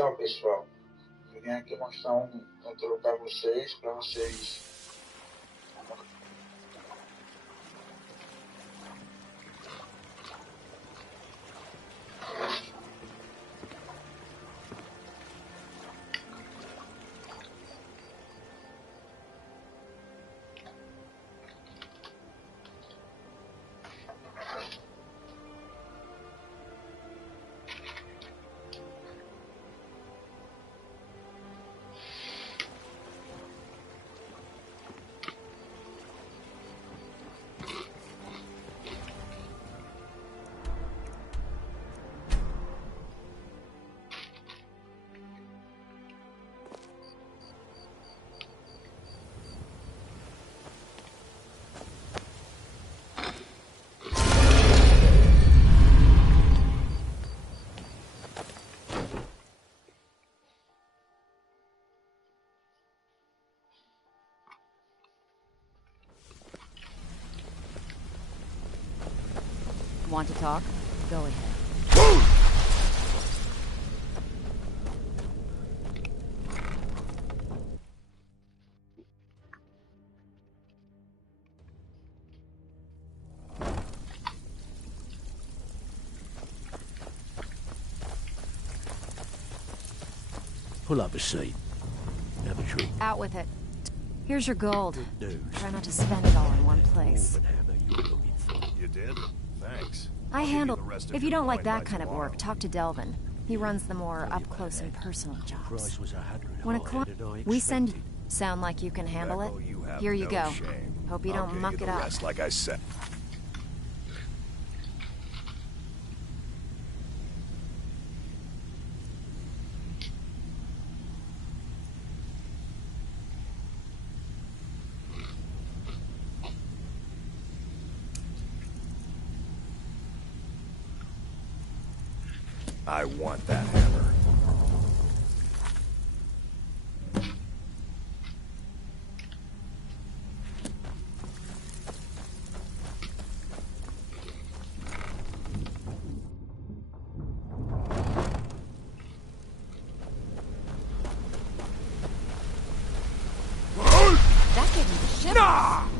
Então, pessoal, eu vim aqui mostrar um controle para vocês, Want to talk? Go ahead. Pull up a seat. Have a drink. Out with it. Here's your gold. News. Try not to spend it all in one place. You did? Thanks. I handle. If you don't like that kind of tomorrow. work, talk to Delvin. He runs the more up-close and personal jobs. Price was 100 When a higher than I we send. expected. Sound like you can handle it? Echo, you have Here you no go. shame. Hope you I'll don't get muck you it the up. rest, like I said. I want that hammer. That gave me the shivers.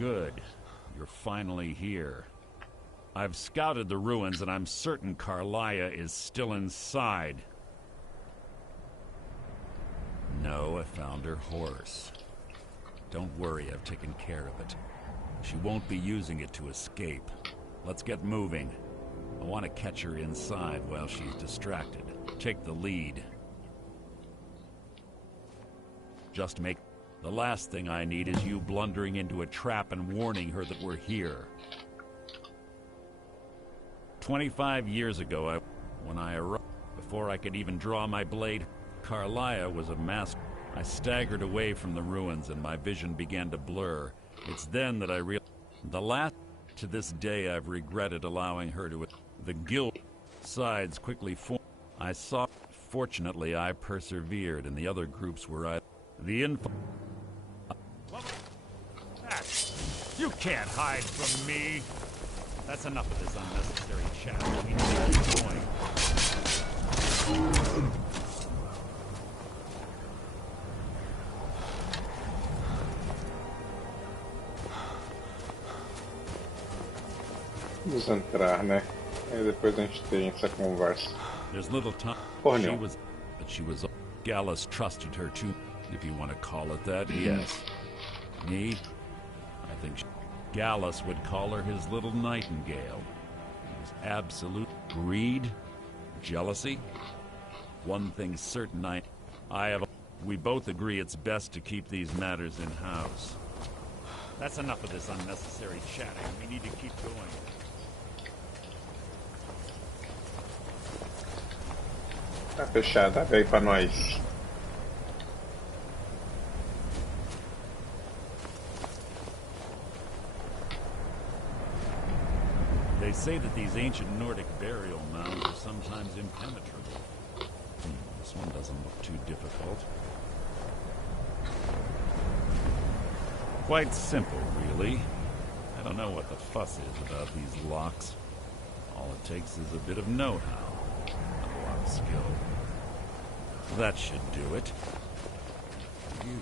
Good. You're finally here. I've scouted the ruins and I'm certain Carlia is still inside. No, I found her horse. Don't worry, I've taken care of it. She won't be using it to escape. Let's get moving. I want to catch her inside while she's distracted. Take the lead. Just make... The last thing I need is you blundering into a trap and warning her that we're here. 25 years ago, when I arrived, before I could even draw my blade, Carlia was a master. I staggered away from the ruins and my vision began to blur. It's then that I realized... To this day, I've regretted allowing her to... The guild sides quickly formed. I saw... Fortunately, I persevered and the other groups were either... The info... You can't hide from me! That's enough of this unnecessary chat. We need to keep going. Vamos entrar, né? Aí depois a gente tem essa conversa. There's little time. She was... Gallus trusted her too, if you want to call it that. Yes. Me? I think Gallus would call her his little nightingale. It was absolute greed, jealousy. One thing's certain, we both agree it's best to keep these matters in-house. That's enough of this unnecessary chatting. We need to keep going. Tá fechado, abre aí pra nós. They say that these ancient Nordic burial mounds are sometimes impenetrable. This one doesn't look too difficult. Quite simple, really. I don't know what the fuss is about these locks. All it takes is a bit of know-how, a lot of skill. That should do it. You.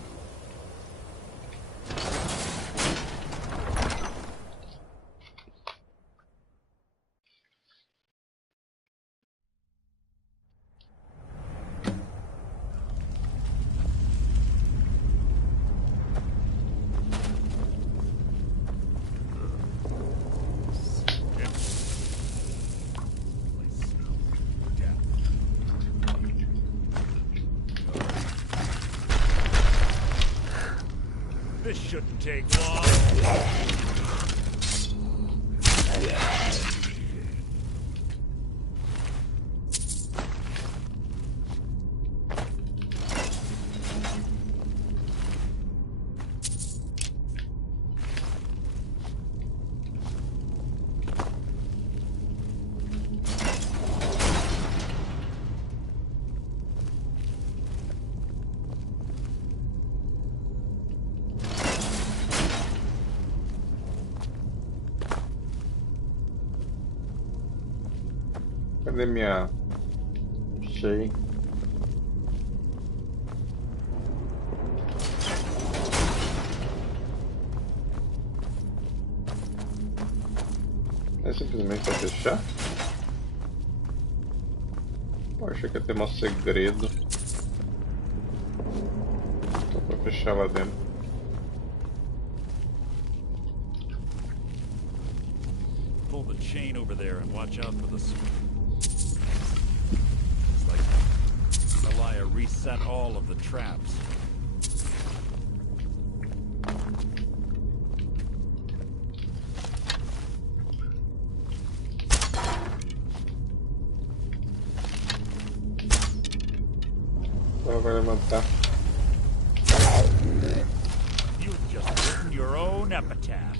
This shouldn't take long. Cadê minha... Achei. É simplesmente pra fechar? Eu achei que ia ter um segredo. Só pra fechar lá dentro. Pull the chain over there and watch out for the... It's like Elia reset all of the traps. Agora vai levantar. You've just written your own epitaph.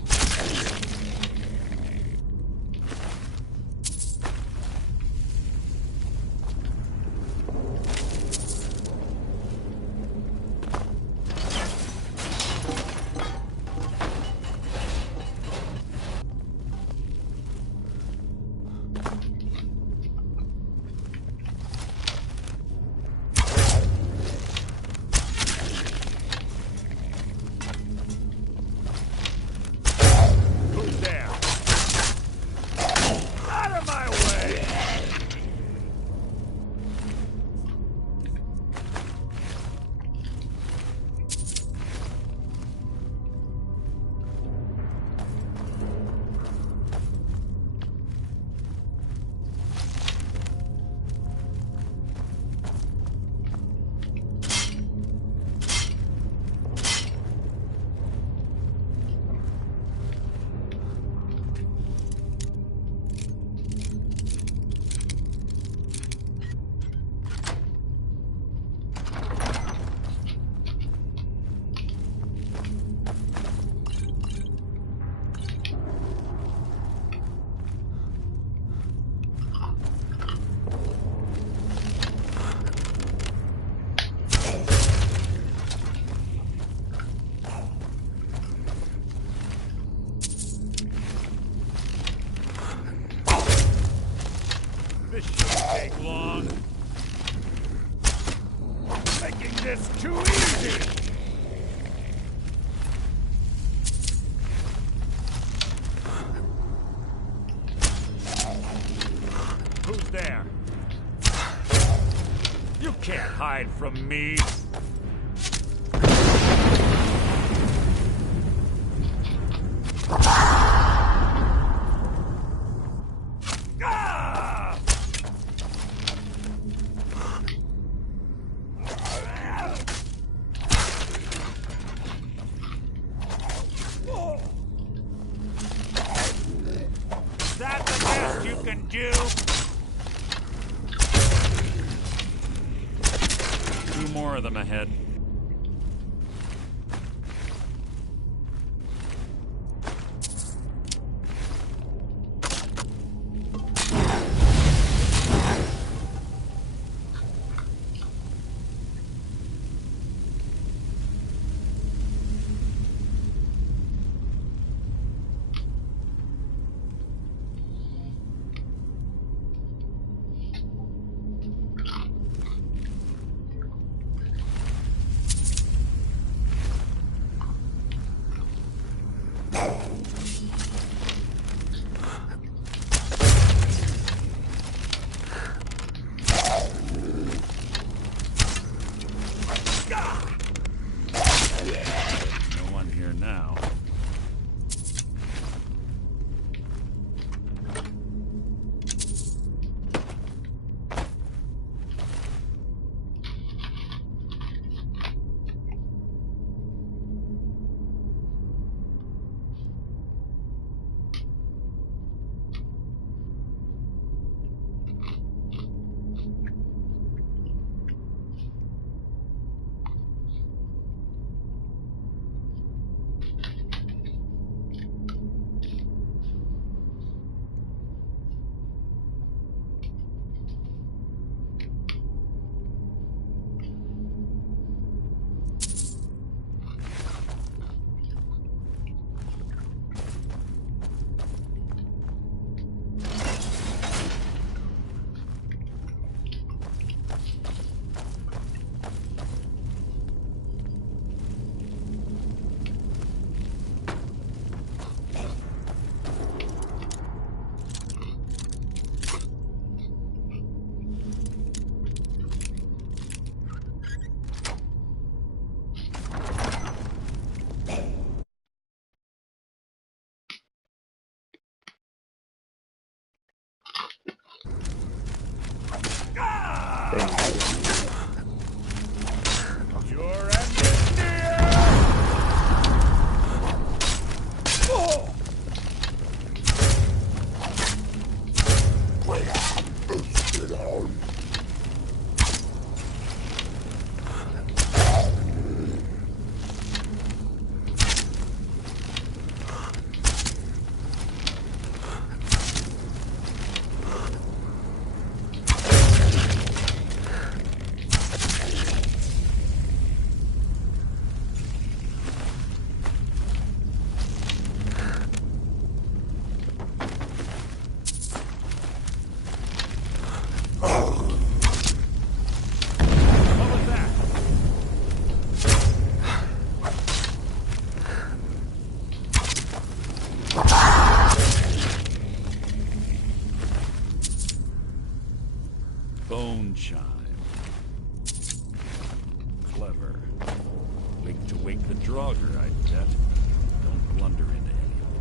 long. Making this too easy. Who's there? You can't hide from me. More of them ahead. Phone chime. Clever. Wake to wake the Draugr, I bet. Don't blunder into any of it.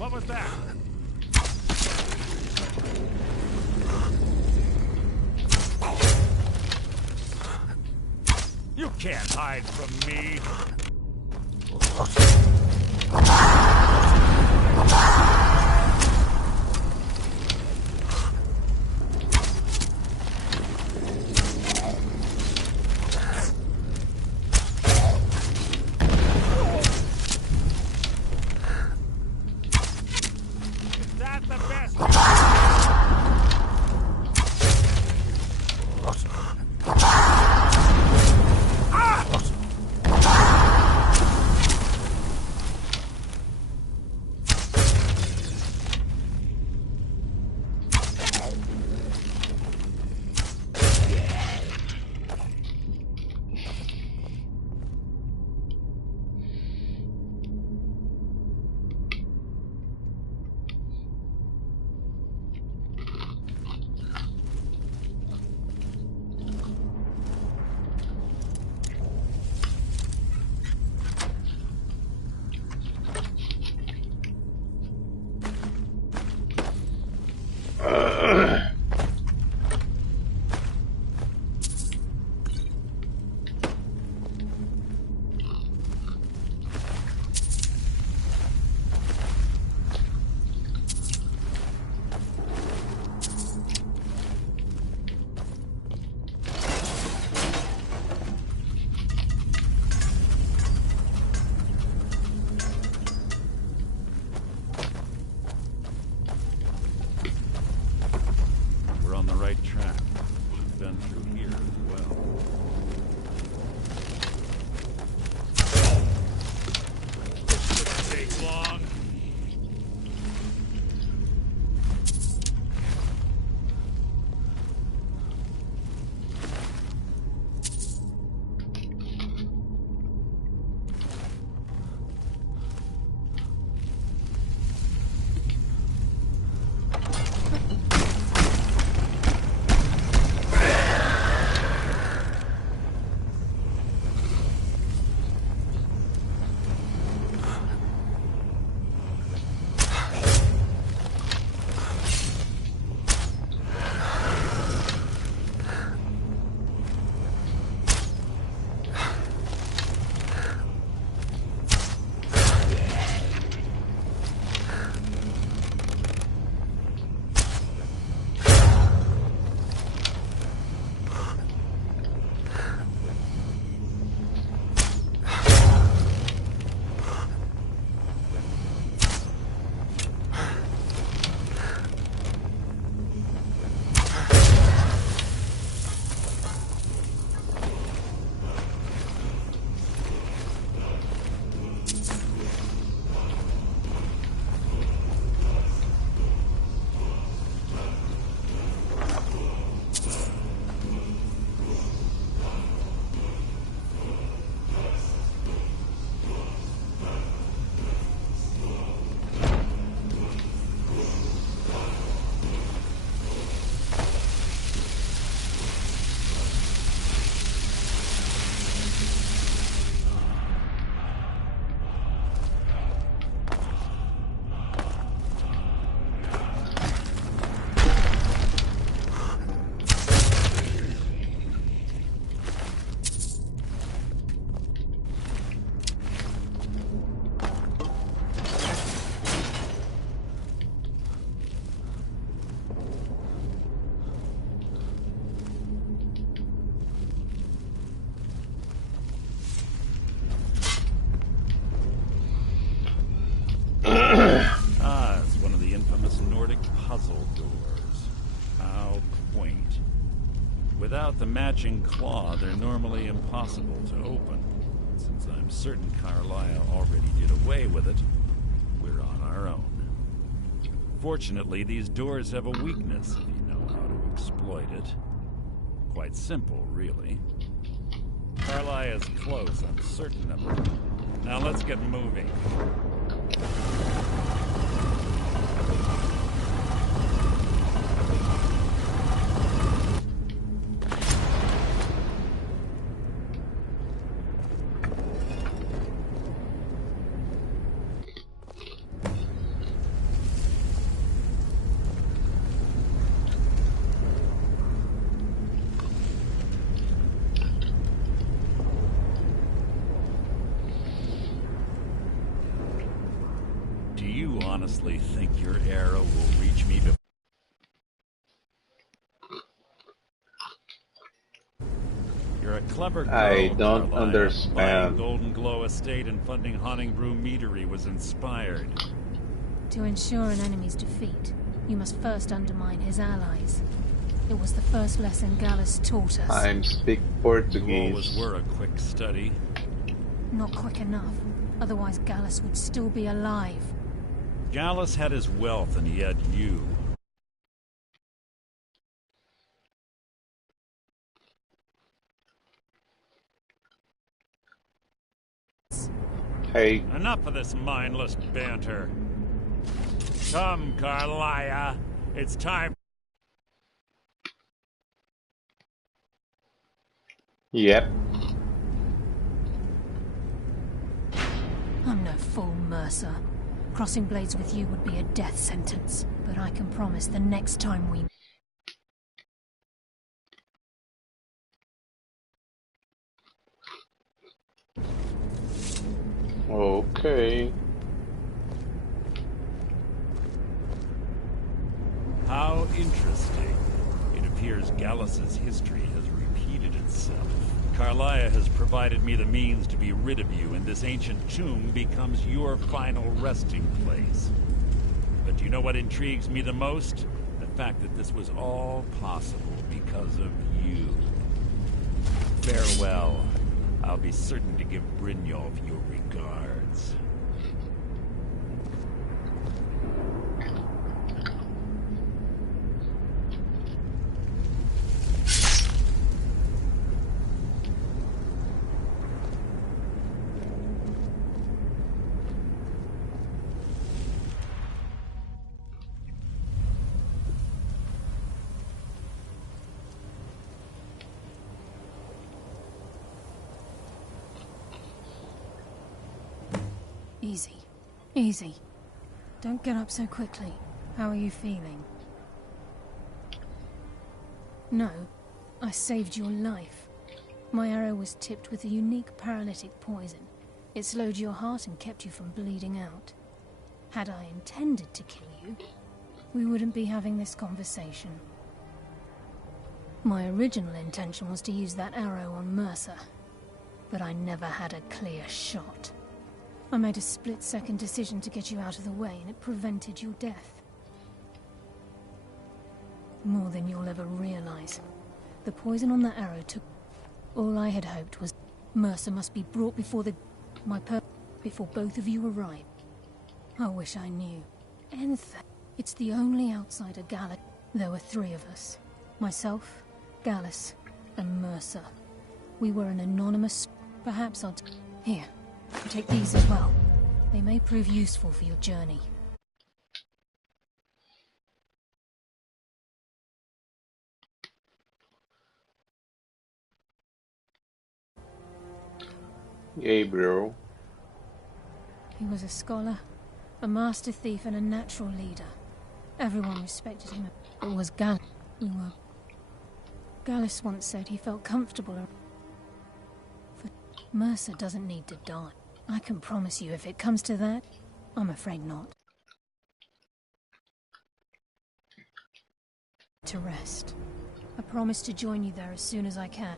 What was that? You can't hide from me. How quaint. Without the matching claw, they're normally impossible to open. Since I'm certain Carlisle already did away with it, we're on our own. Fortunately, these doors have a weakness if you know how to exploit it. Quite simple, really. Carlisle is close, I'm certain of it. Now let's get moving. Do you honestly think your arrow will reach me before? You're a clever girl, I don't Carlisle. understand. Buying Golden Glow Estate and funding Honningbrew Meadery was inspired. To ensure an enemy's defeat, you must first undermine his allies. It was the first lesson Gallus taught us. I speak You Portuguese. always were a quick study. Not quick enough. Otherwise Gallus would still be alive. Gallus had his wealth and he had you. Hey, Enough of this mindless banter. Come, Carlisle. It's time. yep. I'm no fool, Mercer. Crossing blades with you would be a death sentence. But I can promise the next time we... Okay. How interesting. It appears Gallus's history has repeated itself. Carlisle has provided me the means to be rid of you, and this ancient tomb becomes your final resting place. But do you know what intrigues me the most? The fact that this was all possible because of you. Farewell. I'll be certain to give Brynjolf your regards. Easy. Easy. Don't get up so quickly. How are you feeling? No. I saved your life. My arrow was tipped with a unique paralytic poison. It slowed your heart and kept you from bleeding out. Had I intended to kill you, we wouldn't be having this conversation. My original intention was to use that arrow on Mercer, but I never had a clear shot. I made a split-second decision to get you out of the way, and it prevented your death. More than you'll ever realize. The poison on that arrow took... All I had hoped was... Mercer must be brought before before both of you arrive. I wish I knew. Anything. It's the only outsider Gallus... There were 3 of us. Myself, Gallus, and Mercer. We were an anonymous... Perhaps I'll... Here. Take these as well. They may prove useful for your journey. Gabriel. He was a scholar, a master thief, and a natural leader. Everyone respected him. It was Gallus once said he felt comfortable. Mercer doesn't need to die. I can promise you if it comes to that, I'm afraid not. To rest. I promise to join you there as soon as I can.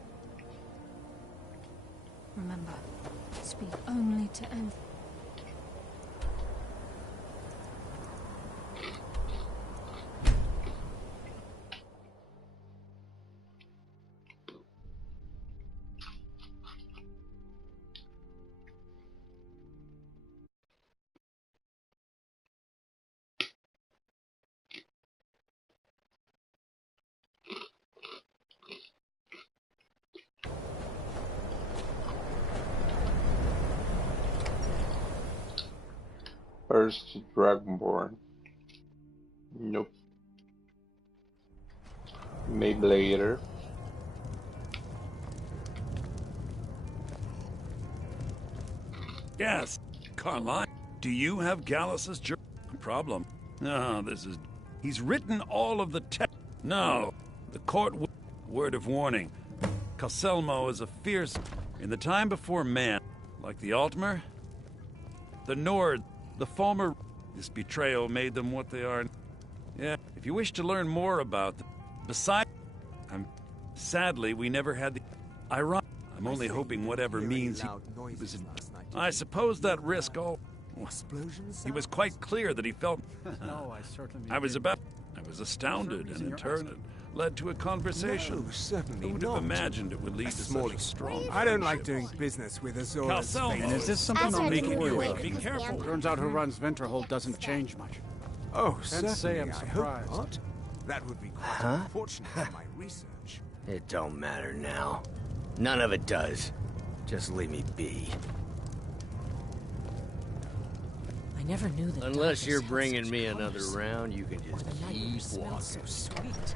Remember, speak only to Anth. First Dragonborn. Nope. Maybe later. Yes, Carline. Do you have Gallus's journal? Problem. No, this is... He's written all of the text. No. The court... Word of warning. Calselmo is a fierce... In the time before man, like the Altmer, the Nord, the Falmer... This betrayal made them what they are. Yeah, if you wish to learn more about them... Besides... Sadly, we never had the... I'm only hoping whatever means I suppose that risk all... He was quite clear that he felt... No, I certainly I was astounded, and in turn it led to a conversation. No, certainly Who would have imagined it would lead to such a strong... I don't like doing business with Azora's Calselmo, And is this something I'm making worried you about? wait. Be careful. Turns out who runs Venterhold doesn't change much. Oh, Can't certainly. say I'm I hope surprised. not. That would be quite unfortunate for my research. It don't matter now. None of it does. Just leave me be. I never knew that. Unless you're bringing me another round, you can just The night you keep smell walking. so sweet.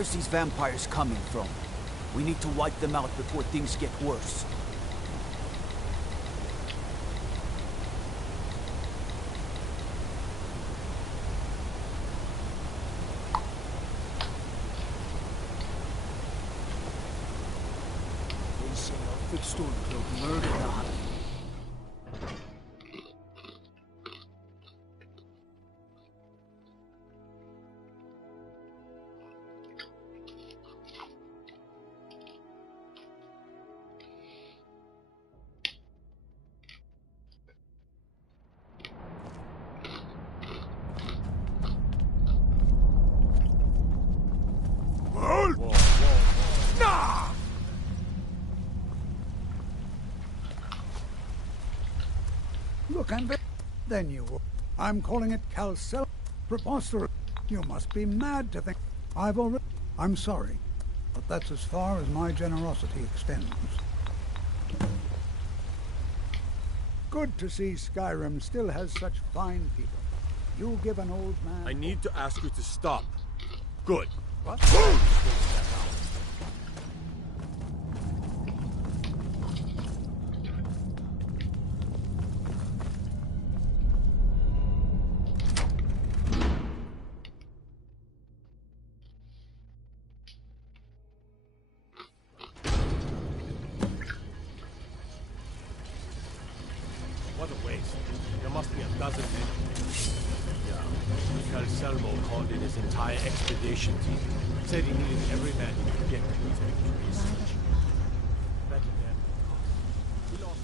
Where's these vampires coming from? We need to wipe them out before things get worse. They say a thick Stormcloak murdered the hunter. Look, and then you will. I'm calling it Calcel. Preposterous. You must be mad to think I've already... I'm sorry, but that's as far as my generosity extends. Good to see Skyrim still has such fine people. You give an old man... I need to ask you to stop. Good. What? What a waste. There must be a dozen men. Yeah. Calselmo called in his entire expedition team. Said he needed every man he could get to protect research. Better than we lost.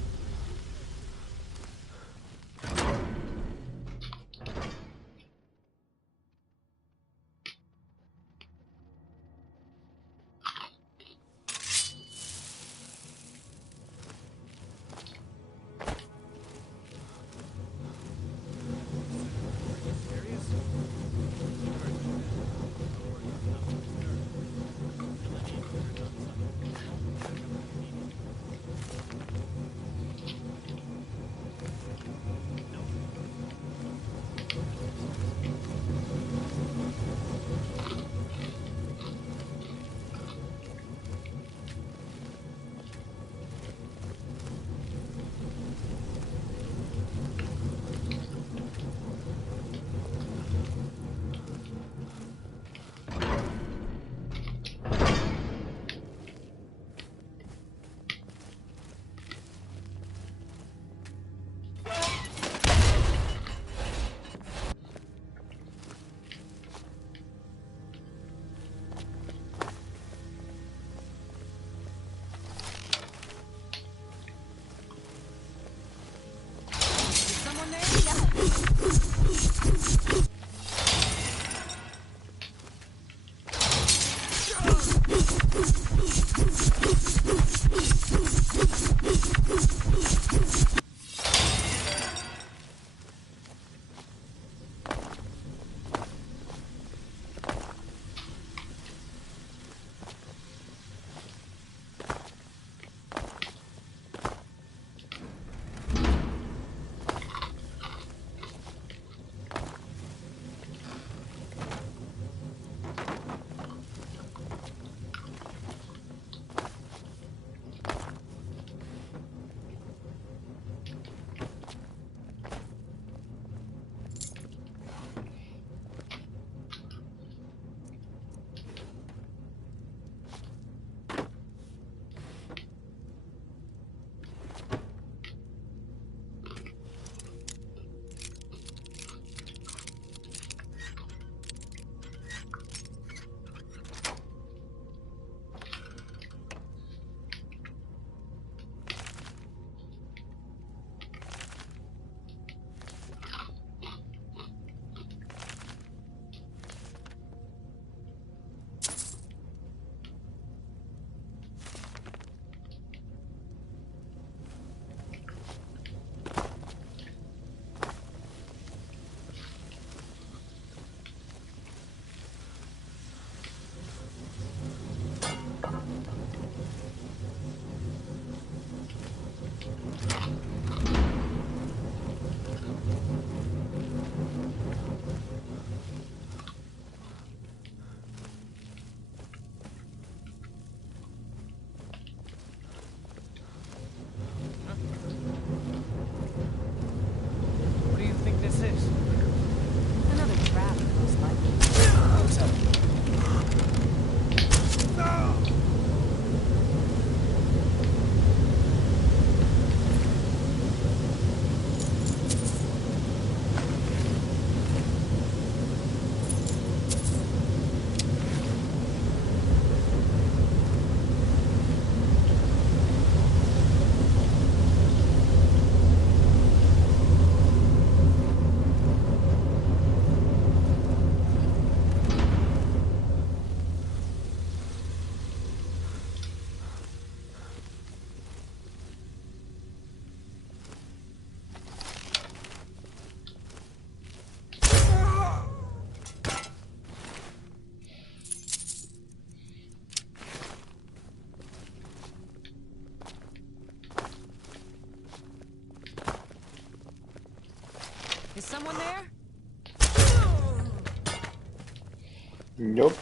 Is someone there? Nope.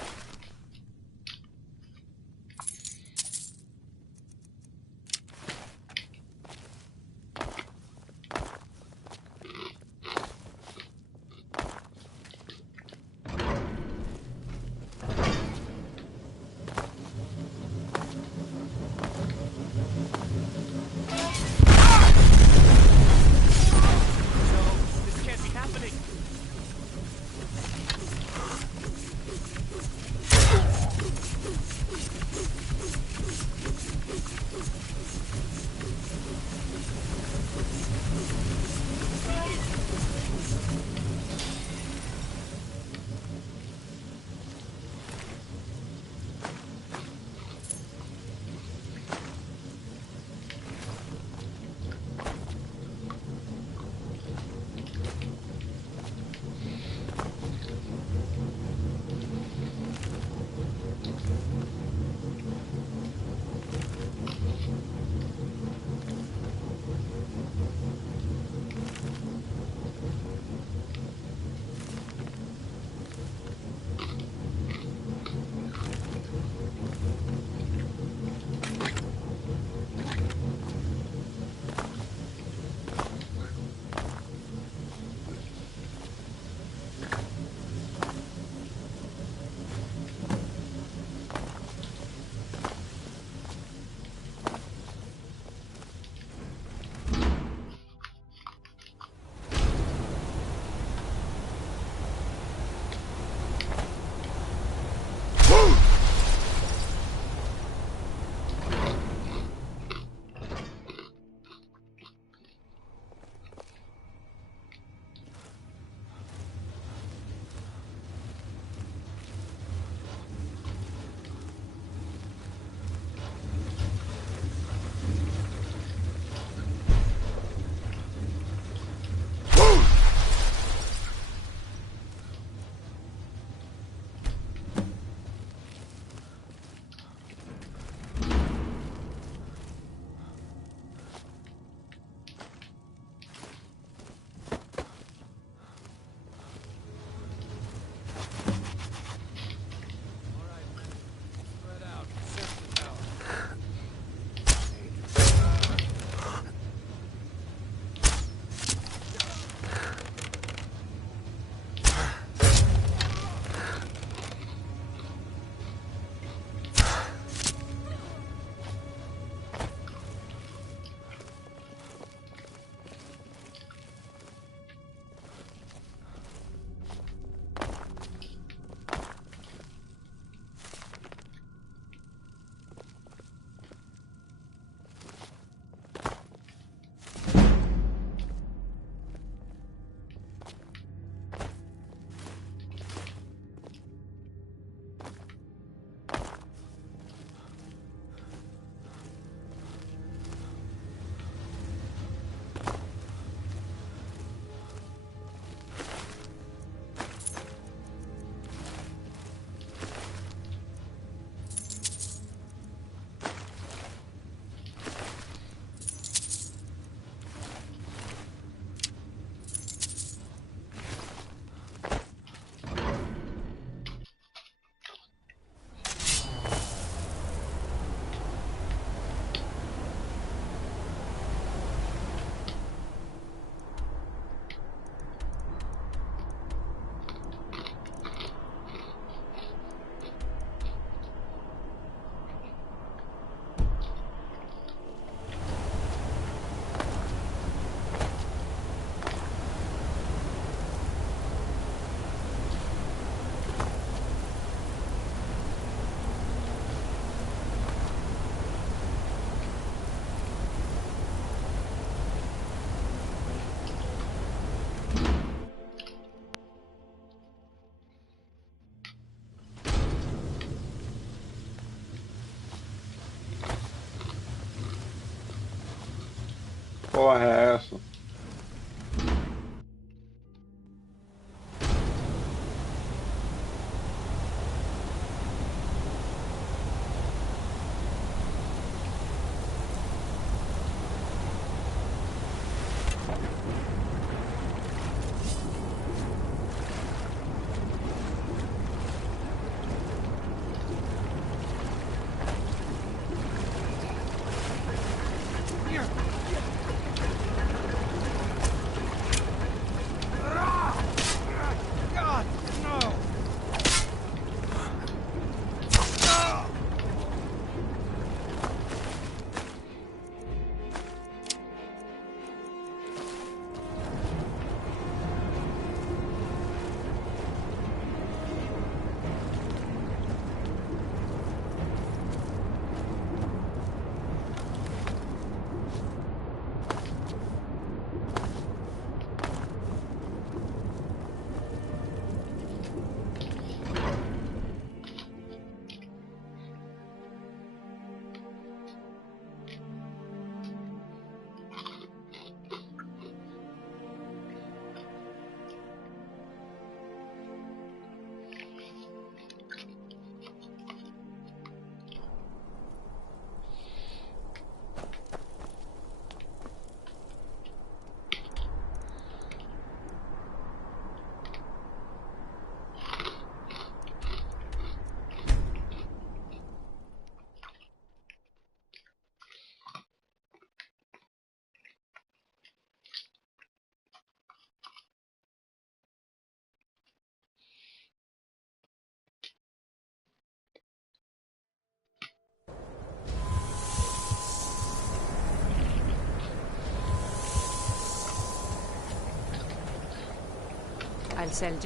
I'll sell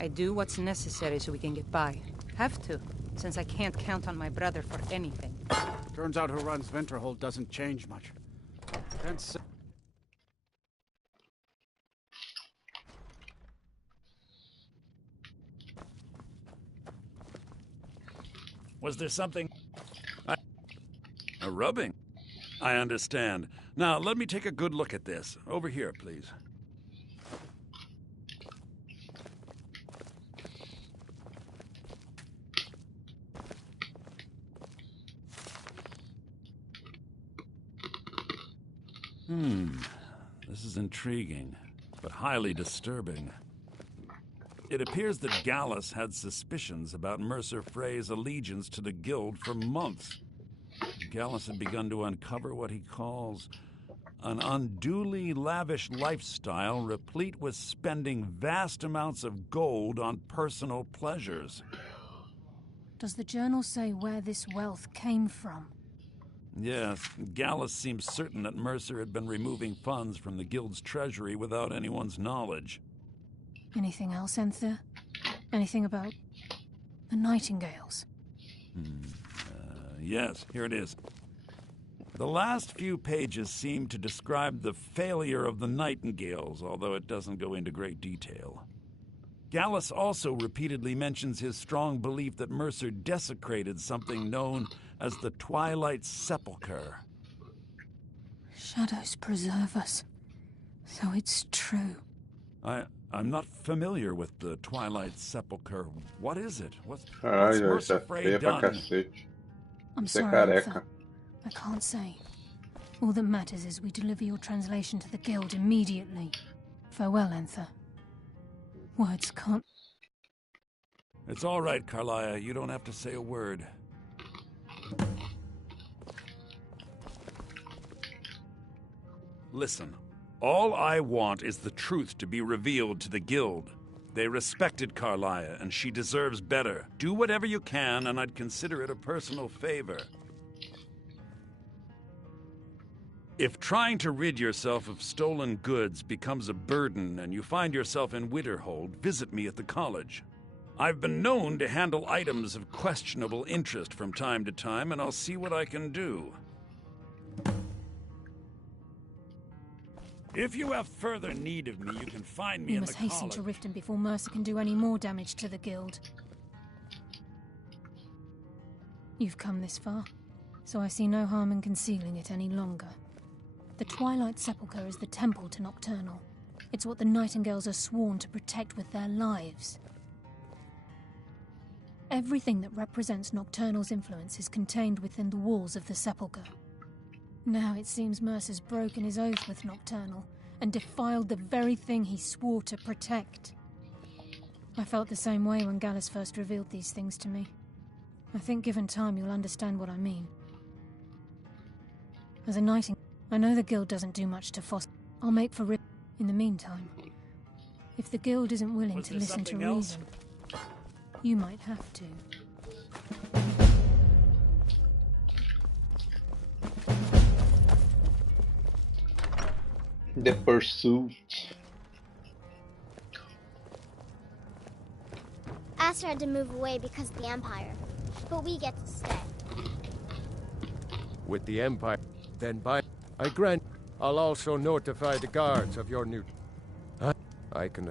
I do what's necessary so we can get by. Have to, since I can't count on my brother for anything. Turns out who runs Winterhold doesn't change much. That's... Was there something... A rubbing? I understand. Now, let me take a good look at this. Over here, please. This is intriguing, but highly disturbing. It appears that Gallus had suspicions about Mercer Frey's allegiance to the Guild for months. Gallus had begun to uncover what he calls an unduly lavish lifestyle replete with spending vast amounts of gold on personal pleasures. Does the journal say where this wealth came from? Yes, Gallus seems certain that Mercer had been removing funds from the Guild's treasury without anyone's knowledge. Anything else, Enther? Anything about the Nightingales? Yes, here it is. The last few pages seem to describe the failure of the Nightingales, although it doesn't go into great detail. Gallus also repeatedly mentions his strong belief that Mercer desecrated something known as the Twilight Sepulchre. Shadows preserve us. So it's true. I'm not familiar with the Twilight Sepulchre. What is it? What's Caralho, Mercer tá Frey feia pra done? cacete. I'm Você é sorry, careca. Enther. I can't say. All that matters is we deliver your translation to the Guild immediately. Farewell, Enther. Words can't... It's all right, Carlia. You don't have to say a word. Listen, all I want is the truth to be revealed to the Guild. They respected Carlia, and she deserves better. Do whatever you can, and I'd consider it a personal favor. If trying to rid yourself of stolen goods becomes a burden and you find yourself in Winterhold, visit me at the college. I've been known to handle items of questionable interest from time to time, and I'll see what I can do. If you have further need of me, you can find me We in must the hasten college. to Riften before Mercer can do any more damage to the Guild. You've come this far, so I see no harm in concealing it any longer. The Twilight Sepulchre is the temple to Nocturnal. It's what the Nightingales are sworn to protect with their lives. Everything that represents Nocturnal's influence is contained within the walls of the Sepulchre. Now it seems Mercer's broken his oath with Nocturnal and defiled the very thing he swore to protect. I felt the same way when Gallus first revealed these things to me. I think given time you'll understand what I mean. As a Nightingale, I know the Guild doesn't do much to foster. I'll make for Rip. In the meantime, if the Guild isn't willing to listen to reason, you might have to. The Pursuit. Aster had to move away because of the Empire, but we get to stay. With the Empire, then I grant, I'll also notify the guards of your new... I can...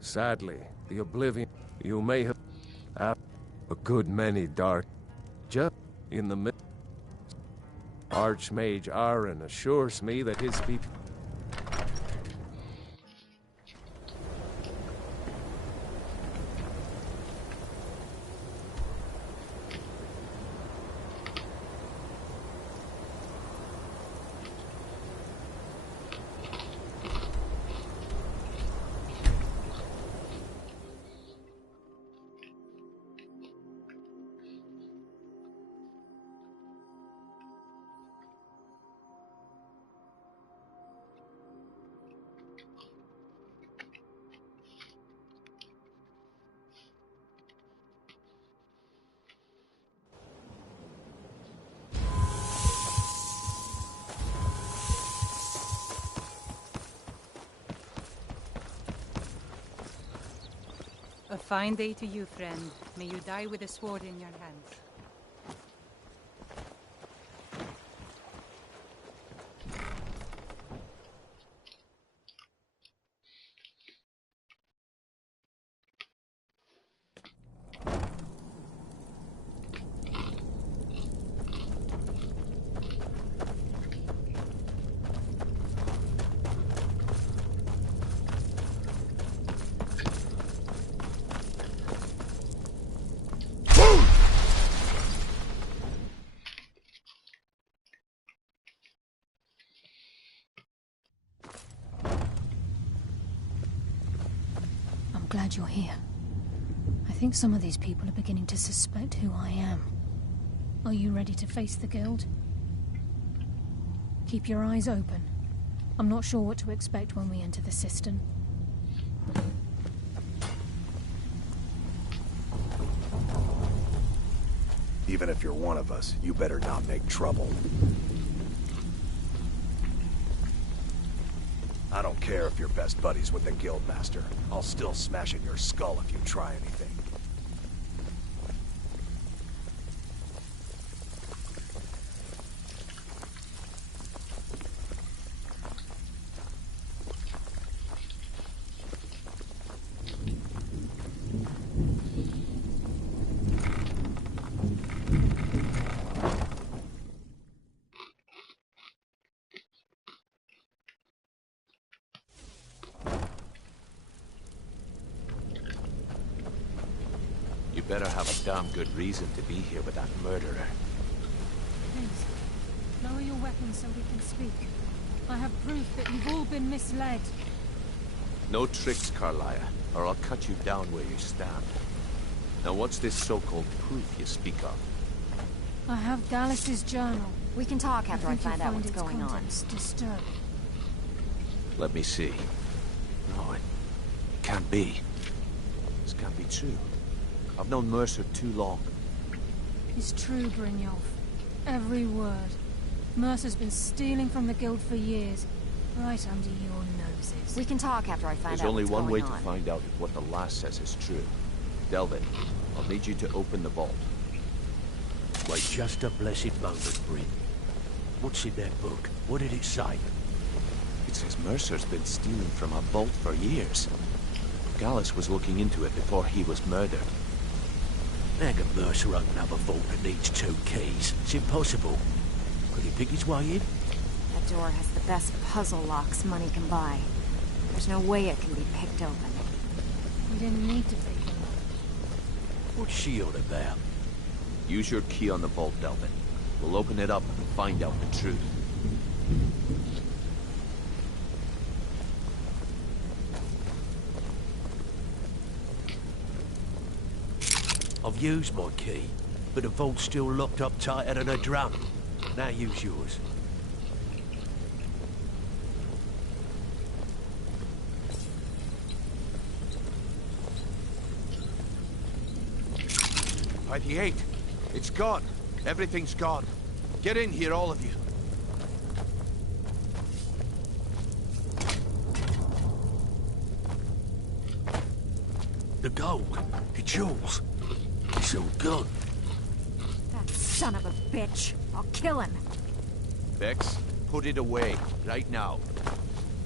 Sadly, the Oblivion, you may have... a good many dark... Just in the middle... Archmage Aaron assures me that his people... fine day to you, friend. May you die with a sword in your hands. Glad you're here. I think some of these people are beginning to suspect who I am. Are you ready to face the Guild? Keep your eyes open. I'm not sure what to expect when we enter the cistern. Even if you're one of us, you better not make trouble. I don't care if you're best buddies with the Guildmaster. I'll still smash in your skull if you try anything. You better have a damn good reason to be here with that murderer. Please, lower your weapons so we can speak. I have proof that you've all been misled. No tricks, Carlia, or I'll cut you down where you stand. Now what's this so-called proof you speak of? I have Gallus's journal. We can talk after I find out what's going on. Disturbing. Let me see. No, it can't be. This can't be true. I've known Mercer too long. It's true, Brynjolf. Every word. Mercer's been stealing from the Guild for years, right under your noses. We can talk after I find There's out only what's one way going on. to find out if what the lass says is true. Delvin, I'll need you to open the vault. Wait just a blessed moment, Bryn. What's in that book? What did it say? It says Mercer's been stealing from a vault for years. Gallus was looking into it before he was murdered. How can Mercer open up a vault that needs 2 keys? It's impossible. Could he pick his way in? That door has the best puzzle locks money can buy. There's no way it can be picked open. We didn't need to pick them up. What's she on about? Use your key on the vault, Delvin. We'll open it up and find out the truth. I've used my key, but the vault's still locked up tighter than a drum. Now use yours. By the 8. It's gone. Everything's gone. Get in here, all of you. The gold, the jewels, it's all gone. That son of a bitch. I'll kill him. Vex, put it away, right now.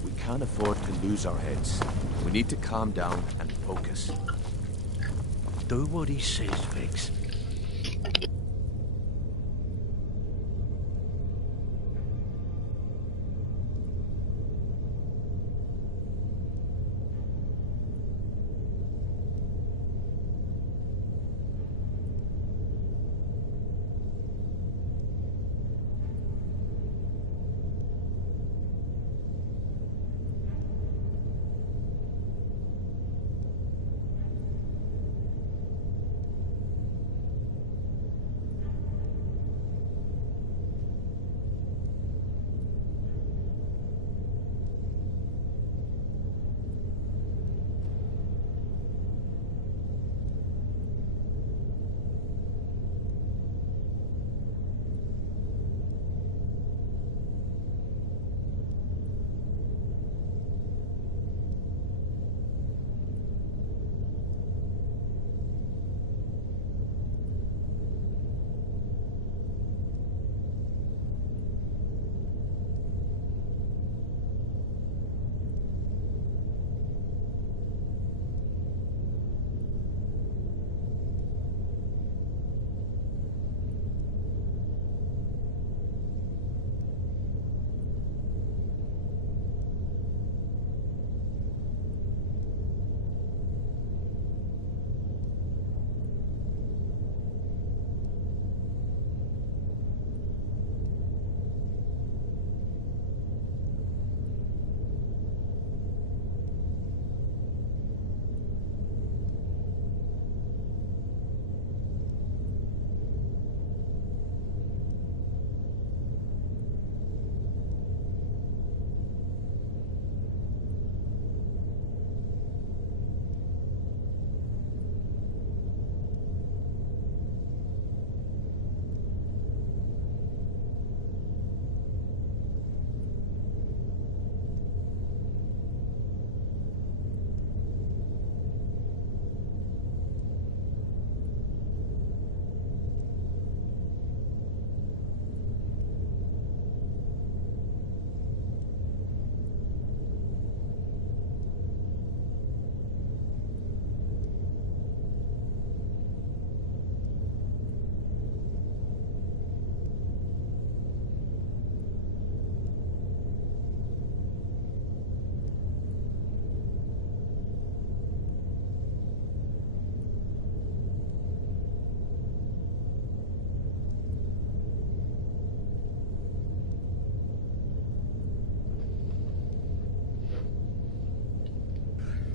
We can't afford to lose our heads. We need to calm down and focus. Do what he says, Vex.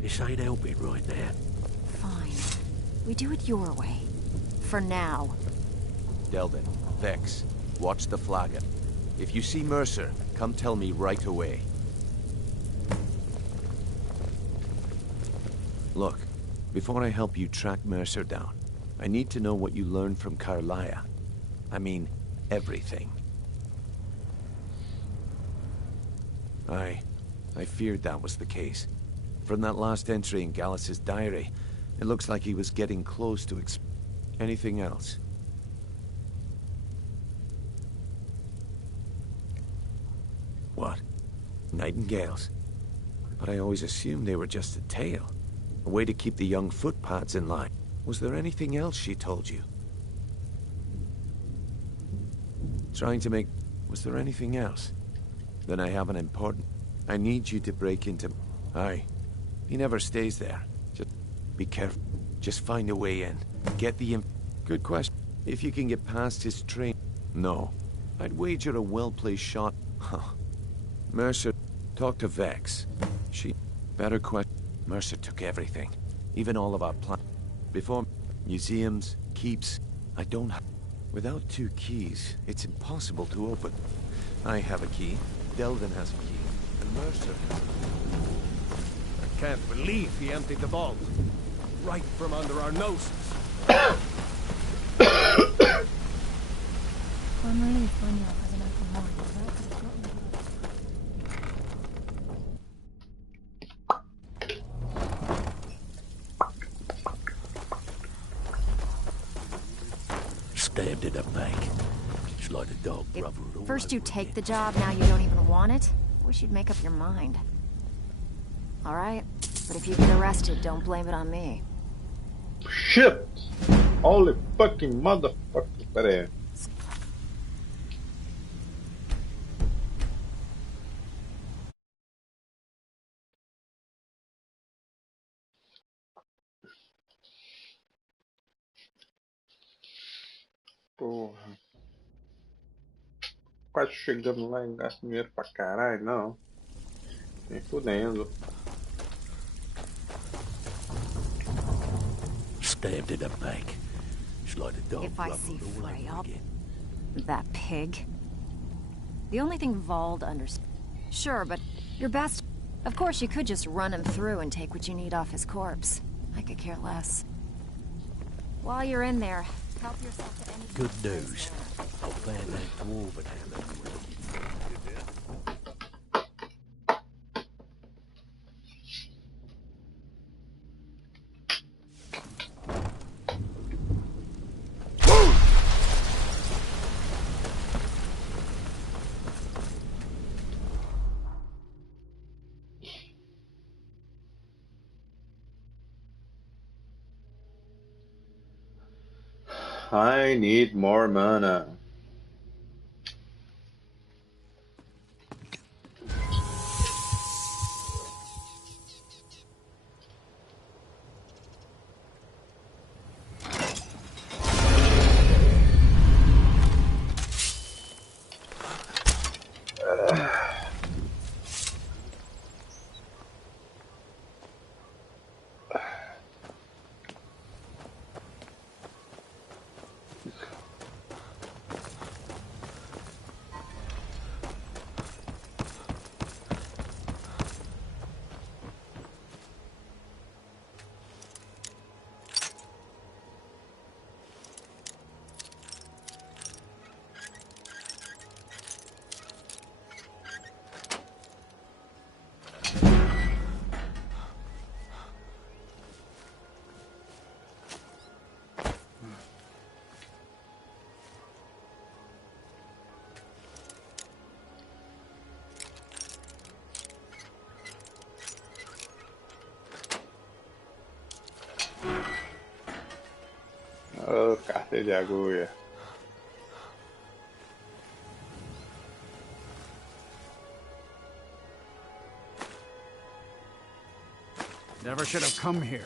This ain't helping right now. Fine. We do it your way. For now. Delvin, Vex, watch the flagon. If you see Mercer, come tell me right away. Look, before I help you track Mercer down, I need to know what you learned from Carlia. I mean, everything. I feared that was the case. From that last entry in Gallus's diary, it looks like he was getting close to anything else. What? Nightingales? But I always assumed they were just a tale. A way to keep the young footpads in line. Was there anything else she told you? Trying to make... Was there anything else? Then I have an important... I need you to break into... Aye. He never stays there. Just be careful. Just find a way in. Get the... Good question. If you can get past his train... No. I'd wager a well-placed shot... Huh. Mercer... Talk to Vex. She... Better question... Mercer took everything. Even all of our plans. Before... Museums, keeps... I don't have... Without 2 keys, it's impossible to open. I have a key. Delvin has a key. And Mercer... I can't believe he emptied the vault. Right from under our noses. I'm relieved Bunyard has an open mind. That could have gotten Stabbed in the back. It's like a dog brother. First you take the job, now you don't even want it? Wish you'd make up your mind. Alright, but if you get arrested, don't blame it on me. Shit! Holy fucking motherfucker. Pera aí. Porra. Quase chegando lá e gasto dinheiro pra caralho, não. Nem fudendo. Stabbed in the back. It's like a dog If I brother see all Frey, over I'll... again. That pig. The only thing Vald understands... Sure, but your best... Of course, you could just run him through and take what you need off his corpse. I could care less. While you're in there, help yourself to any... Good news. I'll plan that dwarven hammer. I need more mana. Oh, carta de agulha. Never should have come here.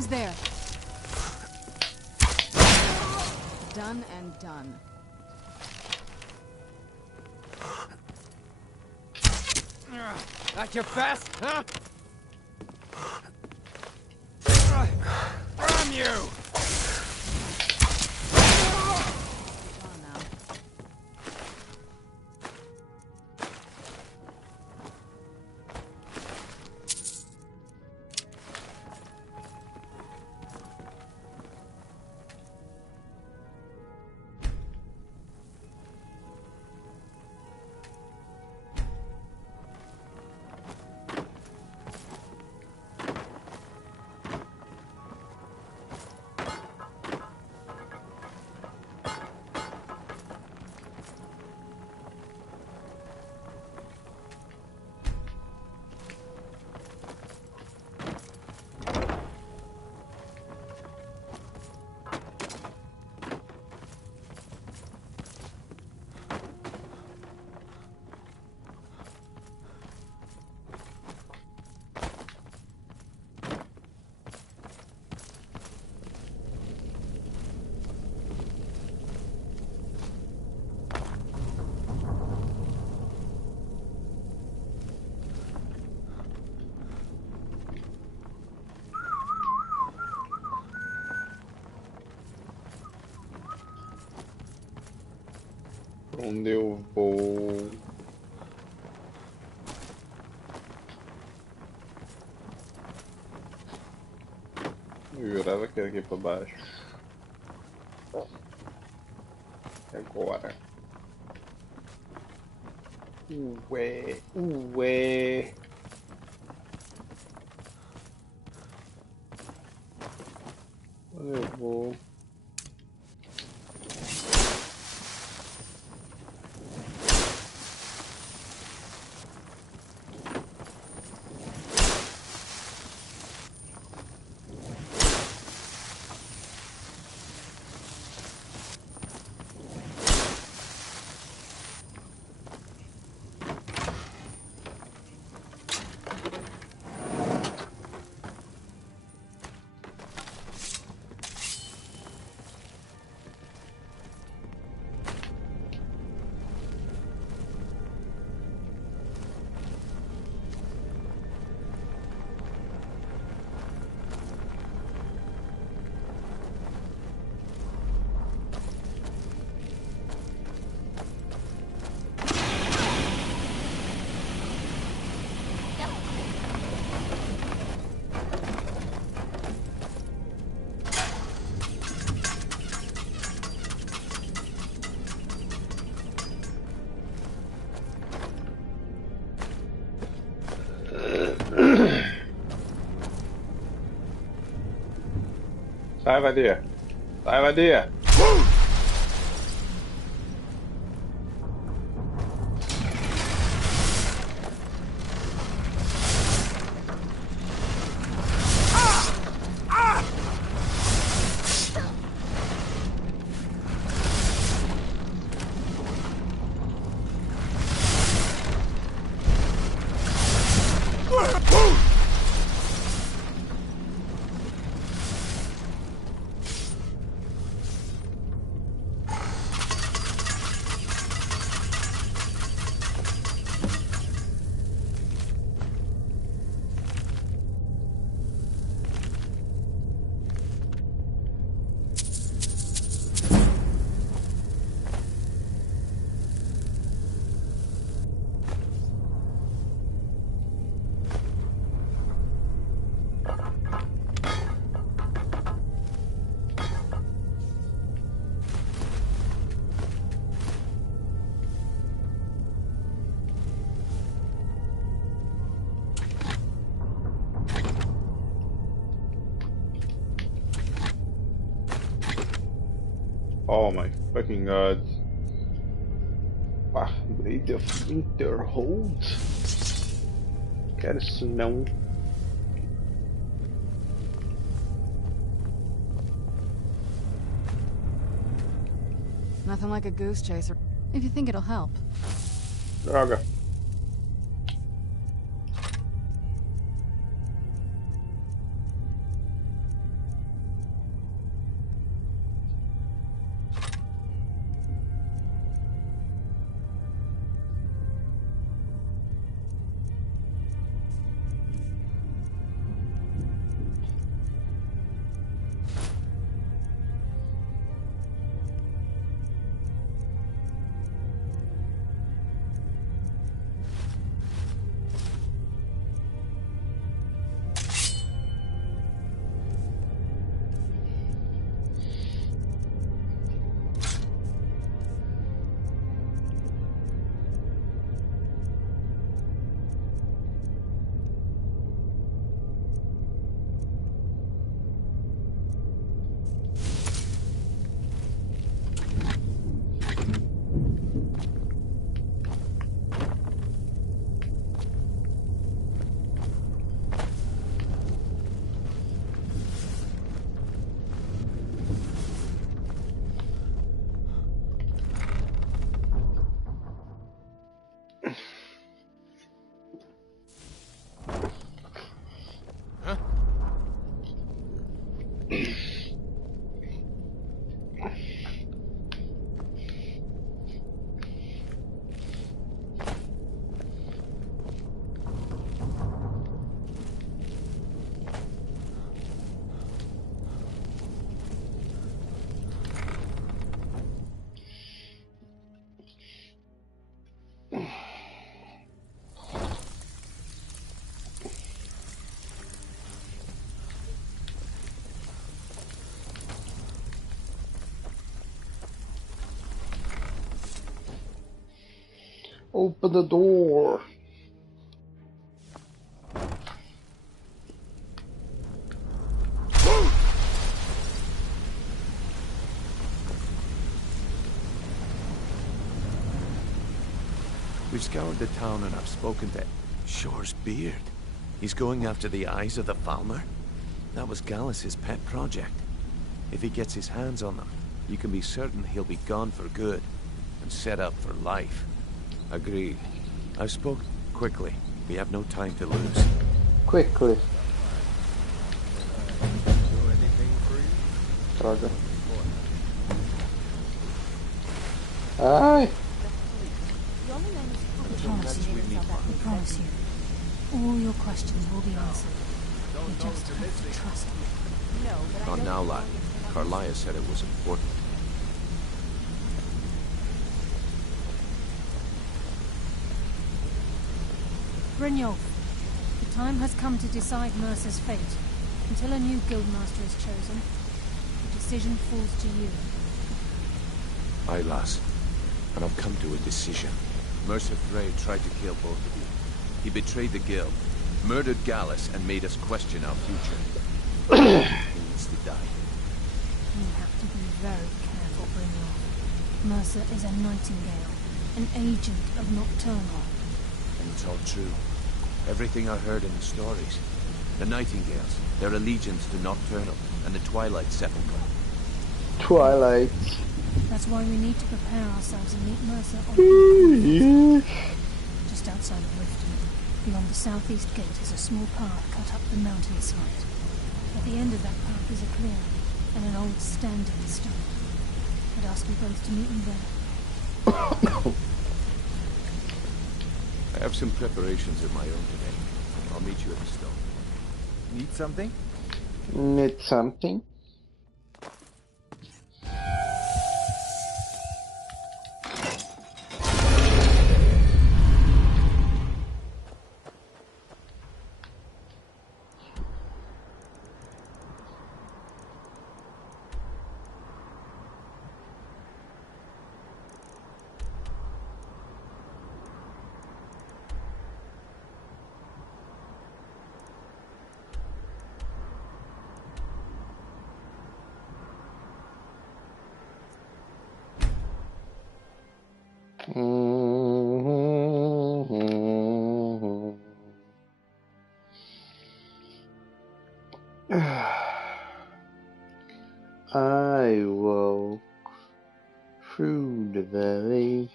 Who's there? Done and done. That your best, huh? From you! Onde eu vou? Eu jurava que era aqui pra baixo. Agora. Ué, ué. Onde eu vou? Sai, vadia. Sai, vadia. Oh my fucking god. Ah, Blade of Winterhold? Quero isso não. Nothing like a goose chaser. If you think it'll help. Droga. Open the door. We've scoured the town and I've spoken to Shore's beard. He's going after the eyes of the Falmer. That was Gallus's pet project. If he gets his hands on them, you can be certain he'll be gone for good and set up for life. Agreed. I've spoken quickly. We have no time to lose. Quickly. Droga. Ai! I promise you. All your questions will be answered. You just have to trust me. Not now, lad. Carlia said it was important. Brynjolf, the time has come to decide Mercer's fate. Until a new guildmaster is chosen, the decision falls to you. Aye, lass. And I've come to a decision. Mercer Frey tried to kill both of you. He betrayed the guild, murdered Gallus, and made us question our future. He needs to die. You have to be very careful, Brynjolf. Mercer is a nightingale, an agent of Nocturnal. And it's all true. Everything I heard in the stories. The Nightingales, their allegiance to Nocturnal, and the Twilight Sepulchre. Twilight. That's why we need to prepare ourselves and meet Mercer on just outside of Riften. Beyond the southeast gate is a small path cut up the mountainside. At the end of that path is a clearing and an old standing stone. I'd ask you both to meet me there. I have some preparations of my own today. I'll meet you at the stone. Need something? Need something? I woke through the valley,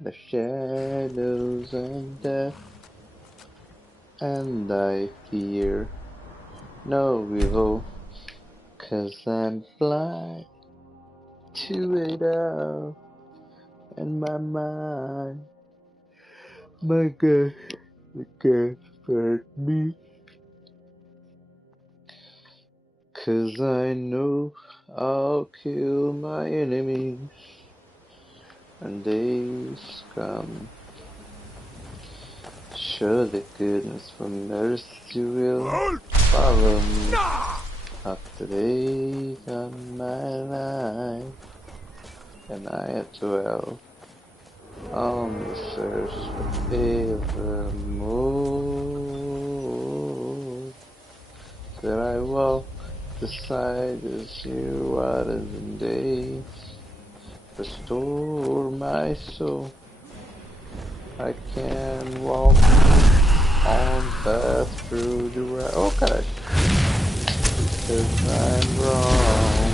the shadows and death, and I fear no evil, 'cause I'm blind to it all, and my mind, my God, can't hurt me. 'Cause I know I'll kill my enemies, and days come. Surely goodness and mercy will follow me after days of my life, and I have dwelt on the search forevermore. That I walk beside the sheer waters and days, restore my soul. I can walk on path through the rain. Oh gosh, 'cause I'm wrong.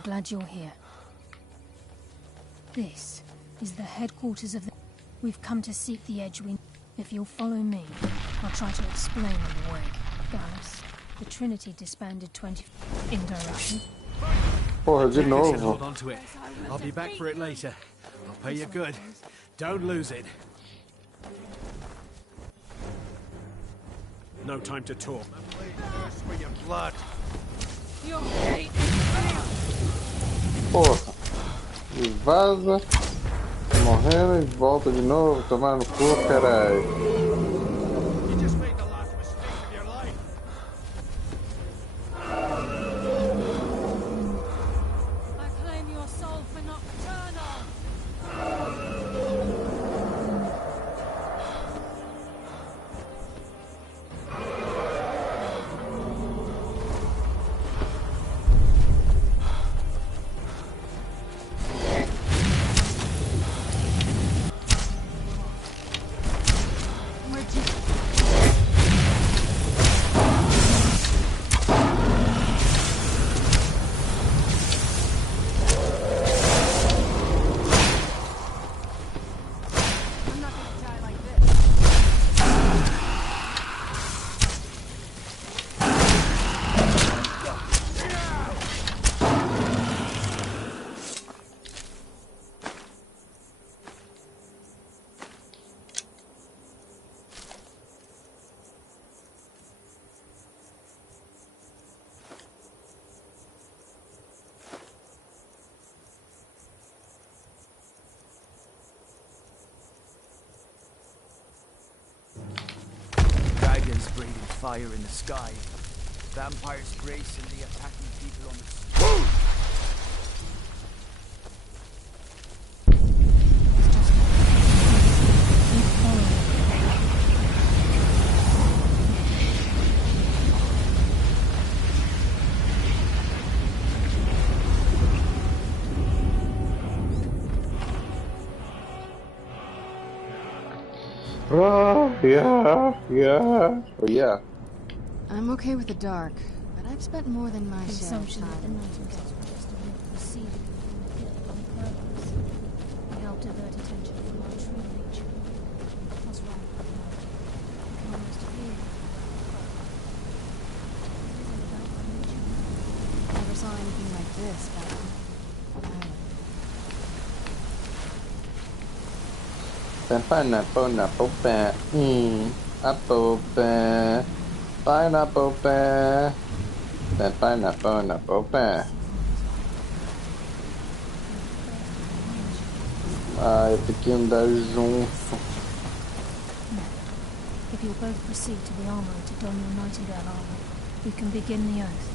I'm glad you're here. This is the headquarters of the... We've come to seek the edge we... If you'll follow me, I'll try to explain on the way. Gallus, the Trinity disbanded 20... Indirection. Porra, de novo. Hold on to it. I'll be back for it later. I'll pay you good. Don't lose it. No time to talk. For your blood. Porra. E vaza. Morrendo e volta de novo. Tomar no cu, caralho. Breathing fire in the sky. Vampires gracefully attacking people on the street. Yeah. I'm okay with the dark, but I've spent more than my share of Assumption that the time. Nightingales were just a bit receiving from the pit on purpose. They helped divert attention from our true nature. What's wrong with that? I can almost feel it. Never saw anything like this back on Pineapple bear. Apple bear. Pineapple bear. Pineapple bear. Ai, tem que andar junto. If you'll both proceed to the armory to don your Nightingale armor, we can begin the oath.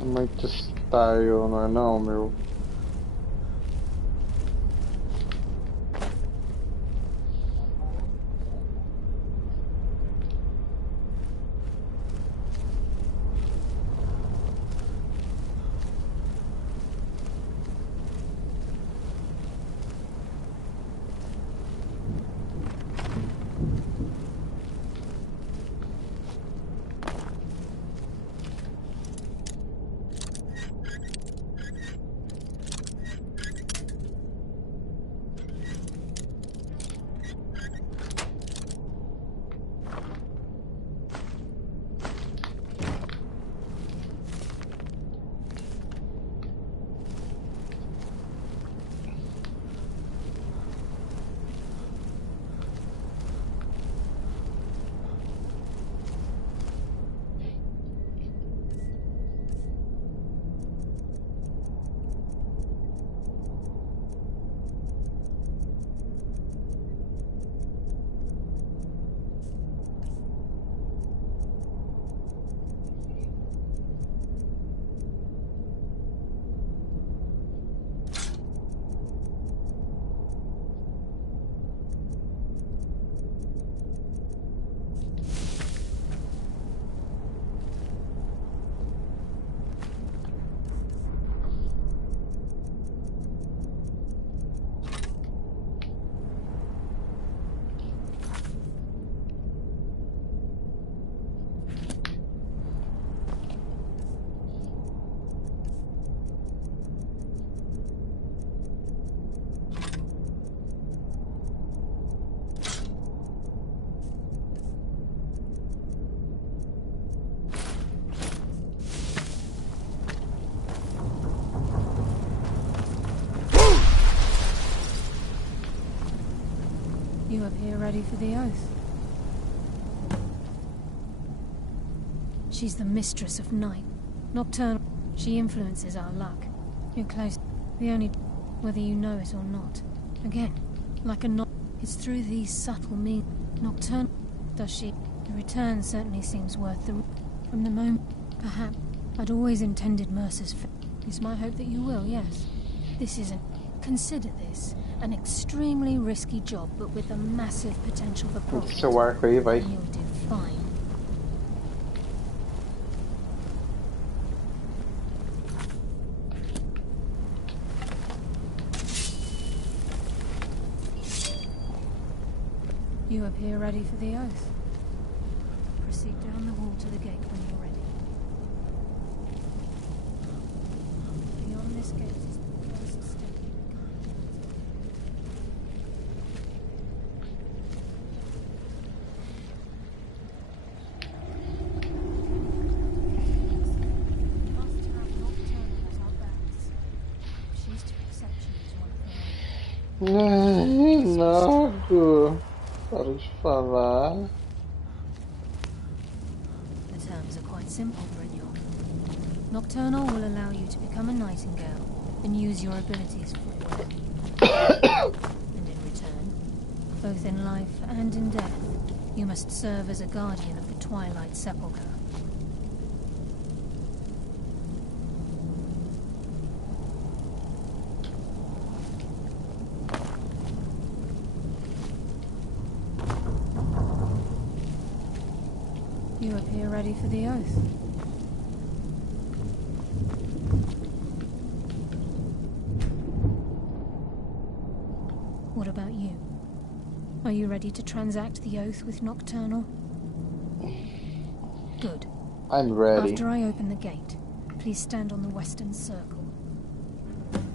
É muito style, não é não, meu? You appear ready for the oath. She's the mistress of night. Nocturnal. She influences our luck. You're close. The only... whether you know it or not. Again, like a knot. It's through these subtle means. Nocturnal. Does she? The return certainly seems worth the... From the moment... Perhaps. I'd always intended Mercer's... It's my hope that you will, yes. This isn't... Consider this an extremely risky job, but with a massive potential for profit. Seu arco aí, vai. You'll do fine. You appear ready for the oath. Proceed down the hall to the gate when you're ready. Beyond this gate is the first step. Não, para de falar. The terms are quite simple, Brignon. Nocturnal will allow you to become a nightingale and use your abilities for work. And in return, both in life and in death, you must serve as a guardian of the Twilight Sepulchre. You appear ready for the oath. What about you? Are you ready to transact the oath with Nocturnal? Good. I'm ready. After I open the gate, please stand on the western circle.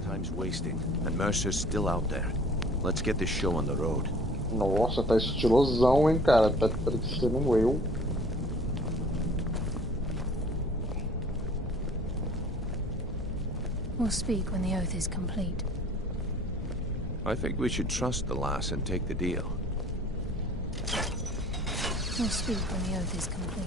Time's wasting, and Mercer's still out there. Let's get this show on the road. Nossa, tá estilosão, hein, cara. Tá parecendo eu. We'll speak when the oath is complete. I think we should trust the lass and take the deal. We'll speak when the oath is complete.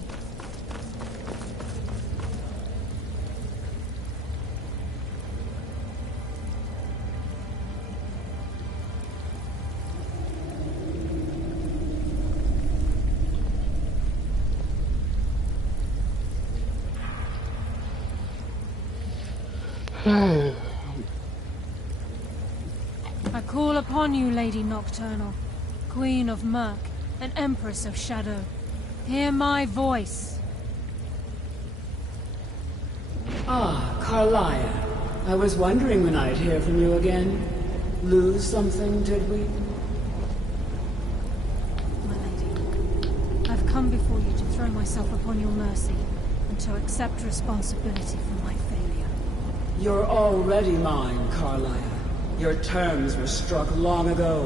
I call upon you, Lady Nocturnal, Queen of Murk, and Empress of Shadow. Hear my voice. Ah, Carlia. I was wondering when I'd hear from you again. Lose something, did we? My lady, I've come before you to throw myself upon your mercy, and to accept responsibility for my failure. You're already mine, Carlia. Your terms were struck long ago.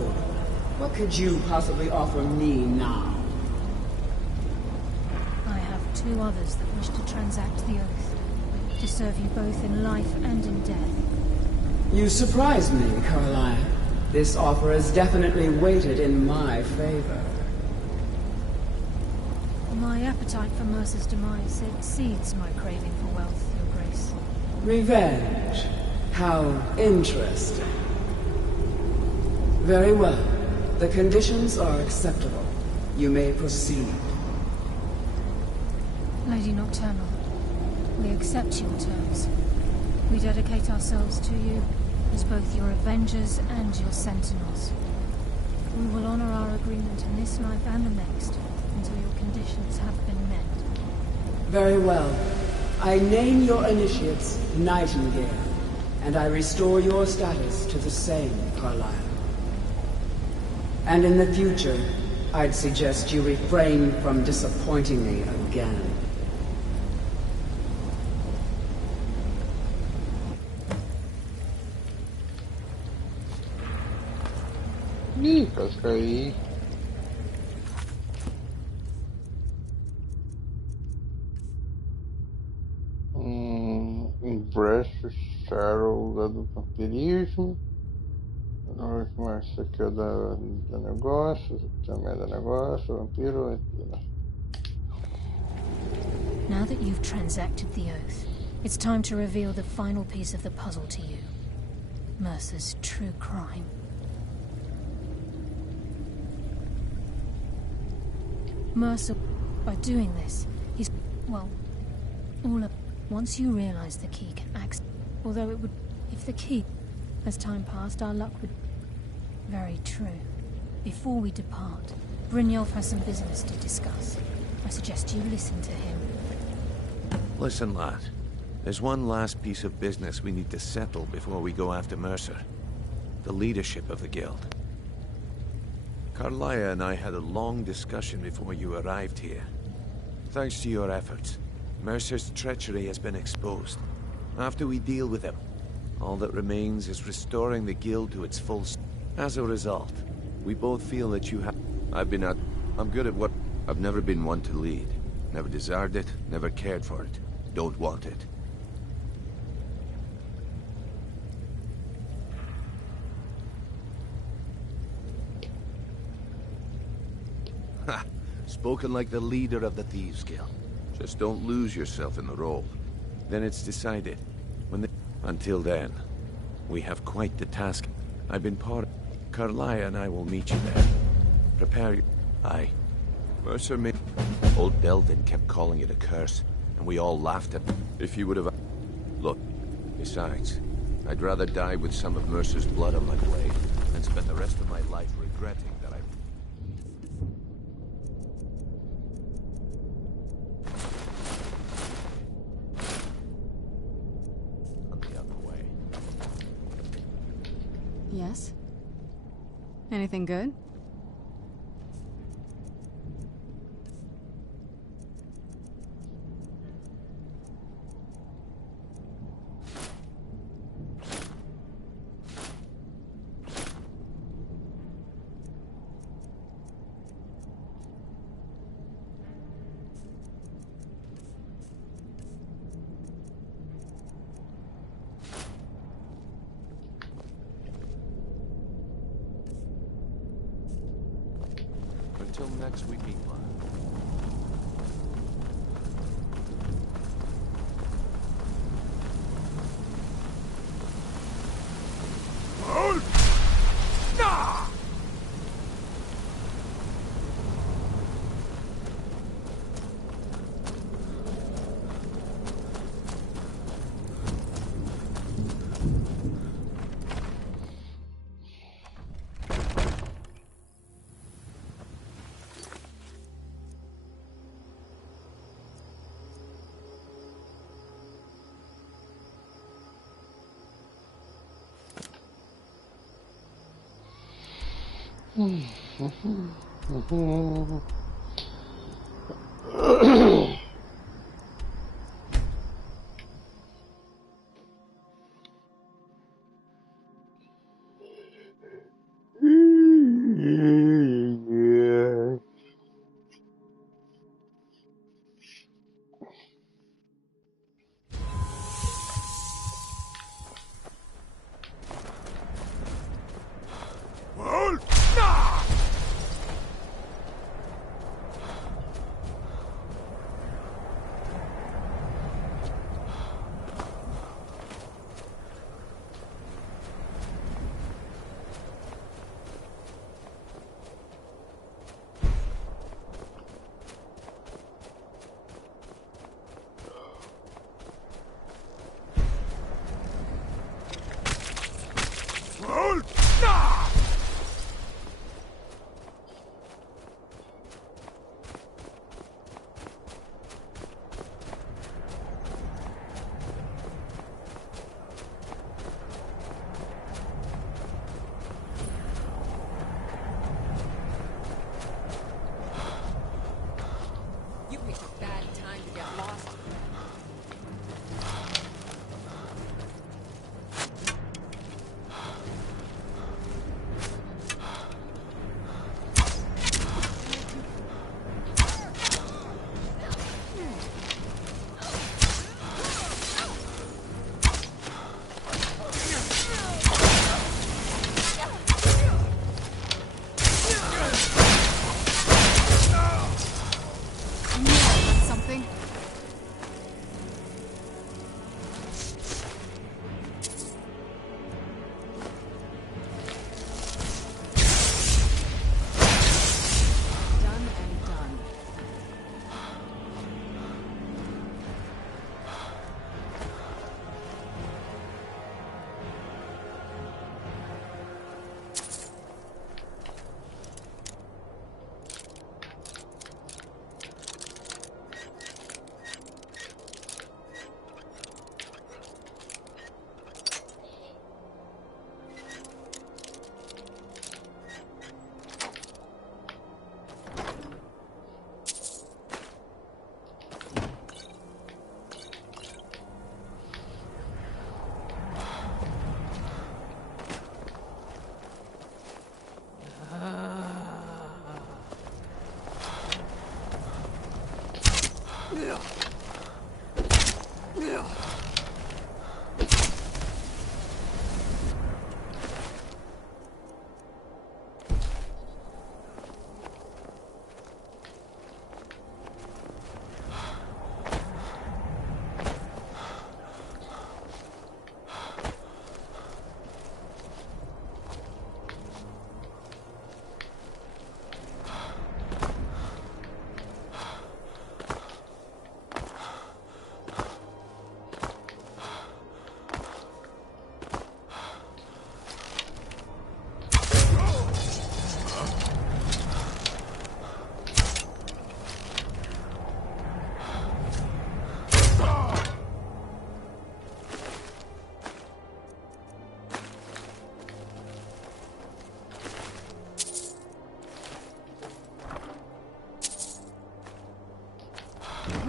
What could you possibly offer me now? I have two others that wish to transact the oath, to serve you both in life and in death. You surprise me, Carlia. This offer is definitely weighted in my favor. My appetite for Mercer's demise exceeds my craving for wealth, Your Grace. Revenge. How interesting. Very well. The conditions are acceptable. You may proceed. Lady Nocturnal, we accept your terms. We dedicate ourselves to you as both your avengers and your sentinels. We will honor our agreement in this life and the next until your conditions have been met. Very well. I name your initiates Nightingale, and I restore your status to the same, Carlisle. And in the future, I'd suggest you refrain from disappointing me again. Casca aí. Embrace Cheryl do vampirismo. Oi, mas isso aqui é do negócio, isso aqui também é do negócio, vampiro, Now that you've transacted the oath, it's time to reveal the final piece of the puzzle to you. Mercer's true crime. Mercer, by doing this, he's, well, all up. Once you realize the key can access, although it would, if the key, as time passed, our luck would, very true. Before we depart, Brynjolf has some business to discuss. I suggest you listen to him. Listen, lad. There's one last piece of business we need to settle before we go after Mercer. The leadership of the guild. Carlia and I had a long discussion before you arrived here. Thanks to your efforts, Mercer's treachery has been exposed. After we deal with him, all that remains is restoring the guild to its full... As a result, we both feel that you have... I'm good at what... I've never been one to lead. Never desired it, never cared for it. Don't want it. Ha! Spoken like the leader of the Thieves Guild. Just don't lose yourself in the role. Then it's decided. Until then, we have quite the task. I've been part of... Carlia and I will meet you there. Prepare you... Aye. Mercer made... Old Delvin kept calling it a curse, and we all laughed at him. If you would have... Look, besides, I'd rather die with some of Mercer's blood on my blade than spend the rest of my life regretting that I... The other way. Yes? Anything good? Until next we meet, lad.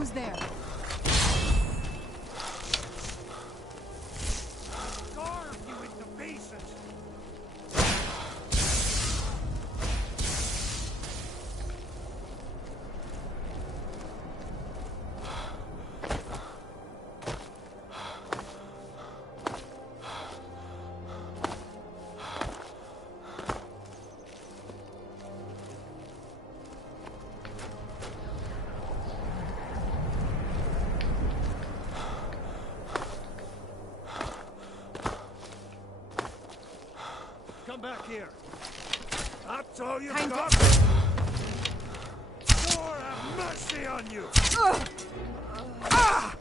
Who's there? Carve you into pieces! Come back here. That's all you've got? Lord have mercy on you! Ah!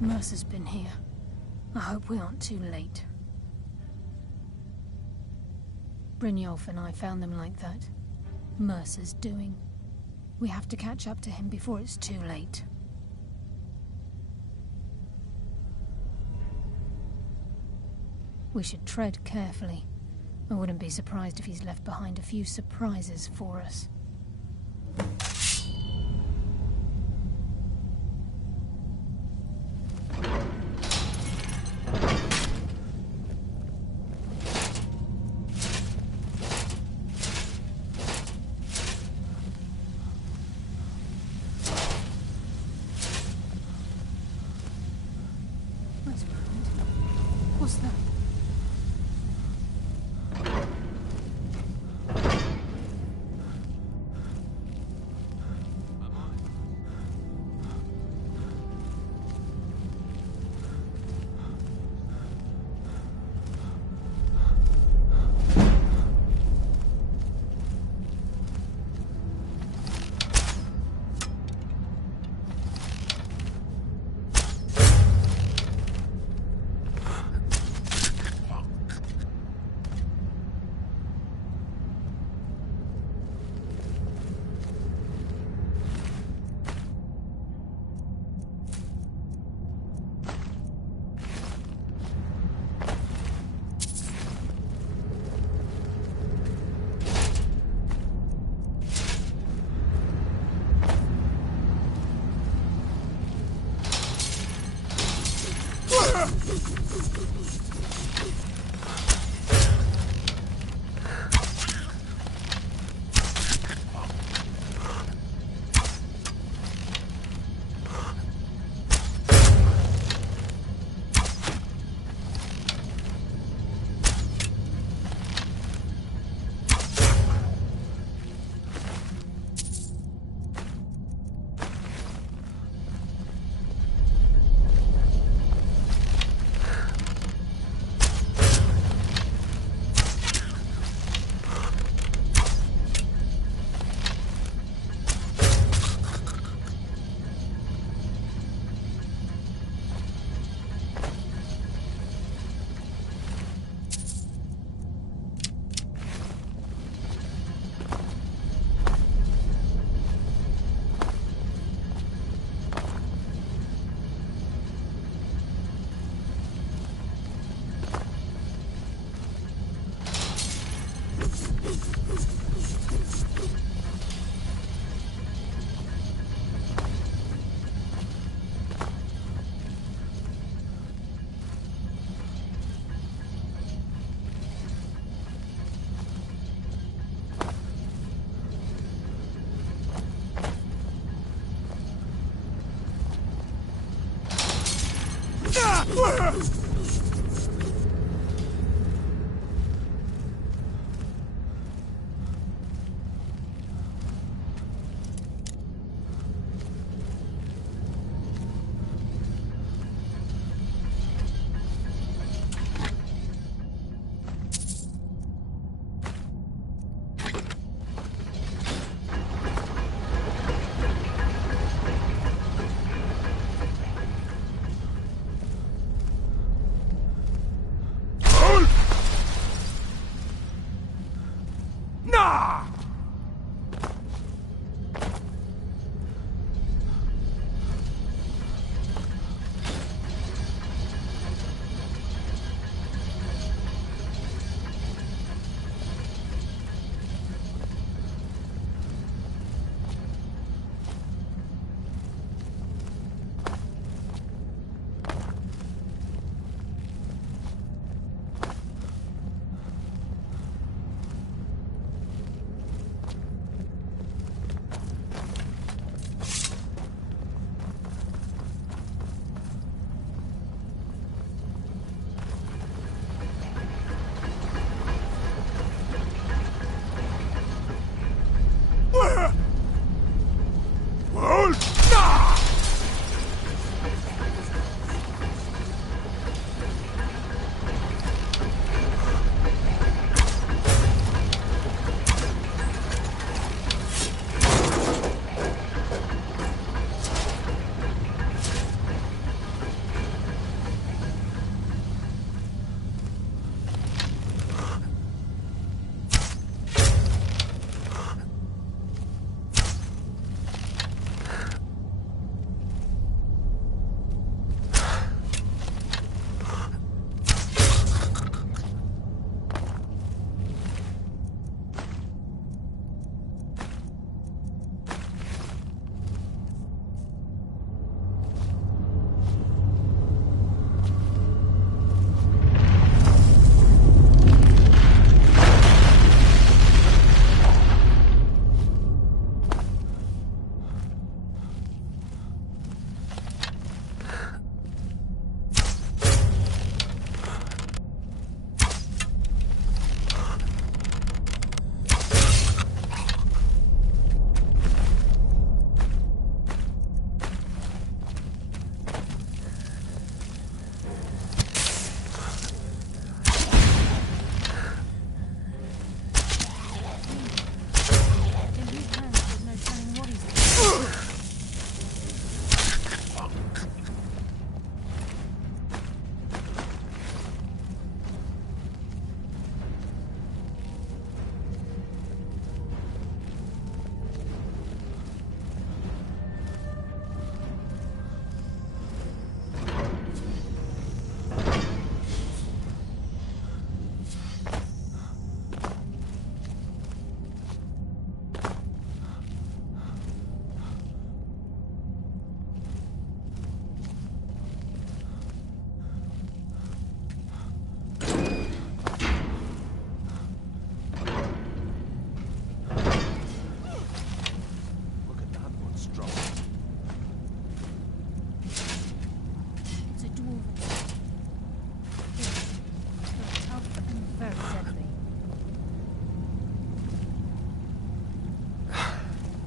Mercer's been here. I hope we aren't too late. Brynjolf and I found them like that. Mercer's doing. We have to catch up to him before it's too late. We should tread carefully. I wouldn't be surprised if he's left behind a few surprises for us. What's that?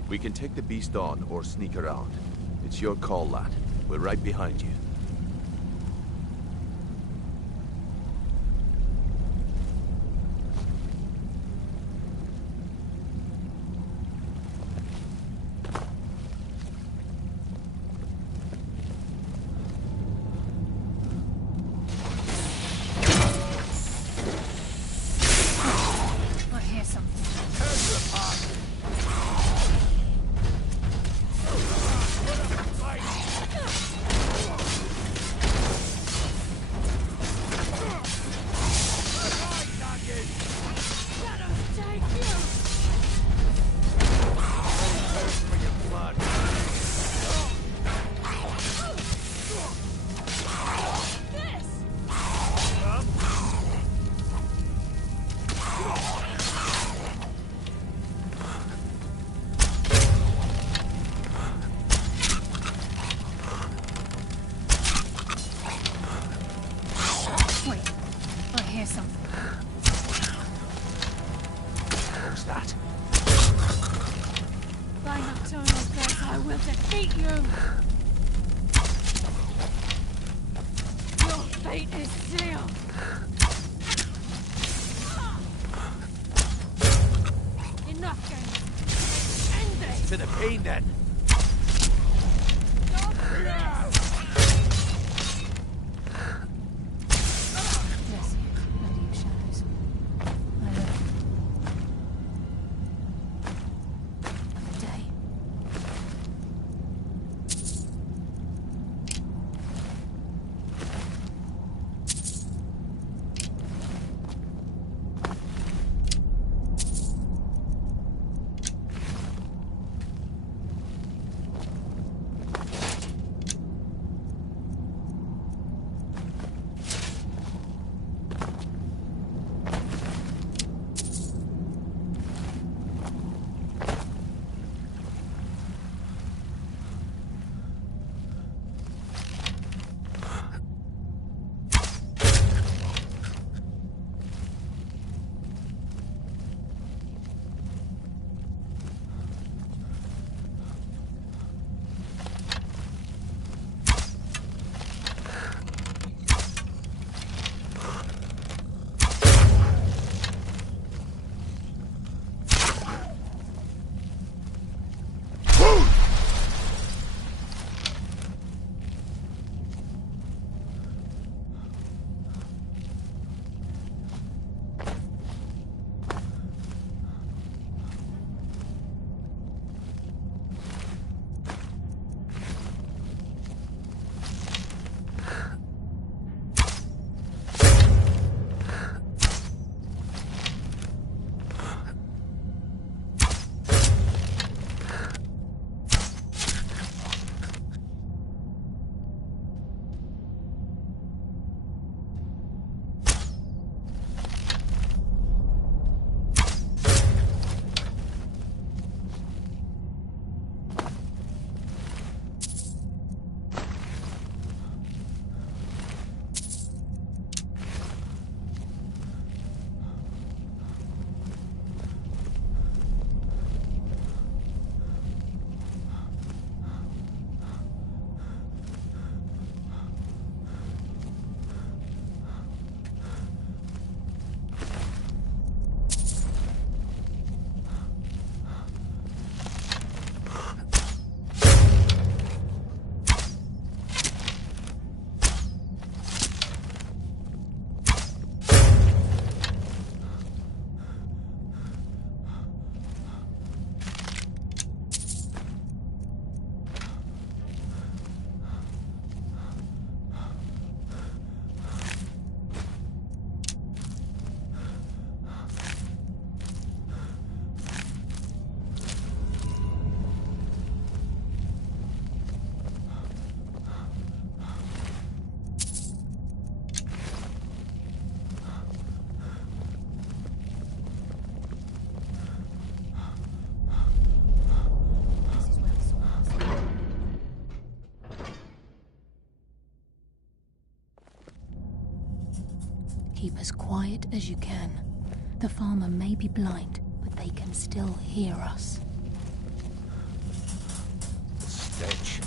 We can take the beast on or sneak around. It's your call, lad. We're right behind you. I hear something. To the pain, then. Keep as quiet as you can. The farmer may be blind, but they can still hear us. Fetch.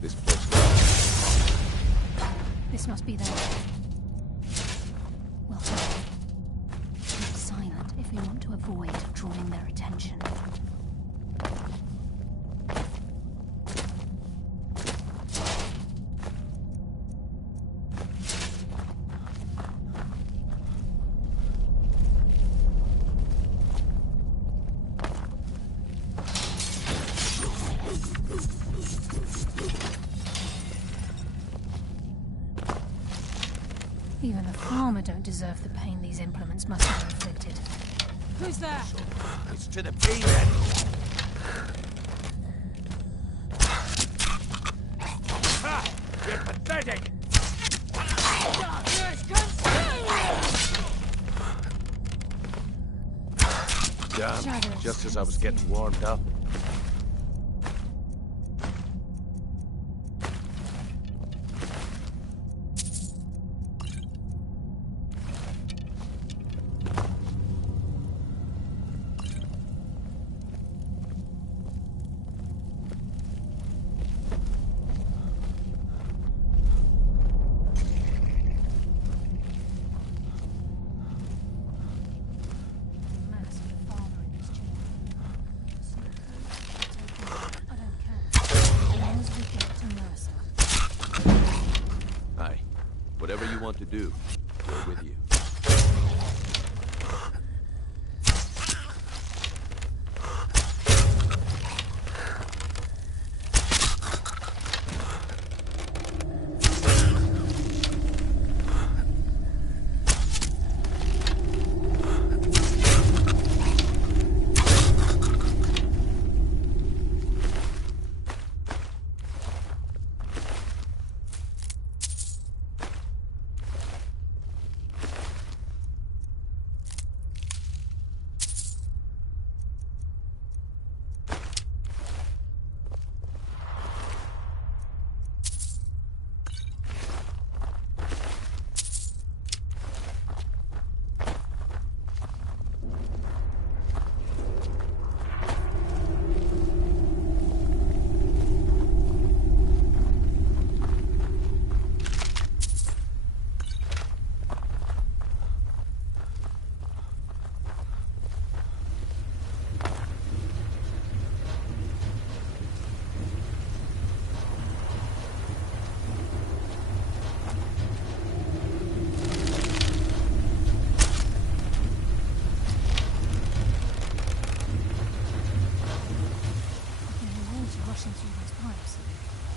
This place. This must be them. Well, keep silent if we want to avoid drawing their attention. Even the farmer don't deserve the pain these implements must have inflicted. Who's there? It's to the bee then. Ha! You're pathetic! Damn, just as I was getting warmed up. Whatever you want to do, we're with you.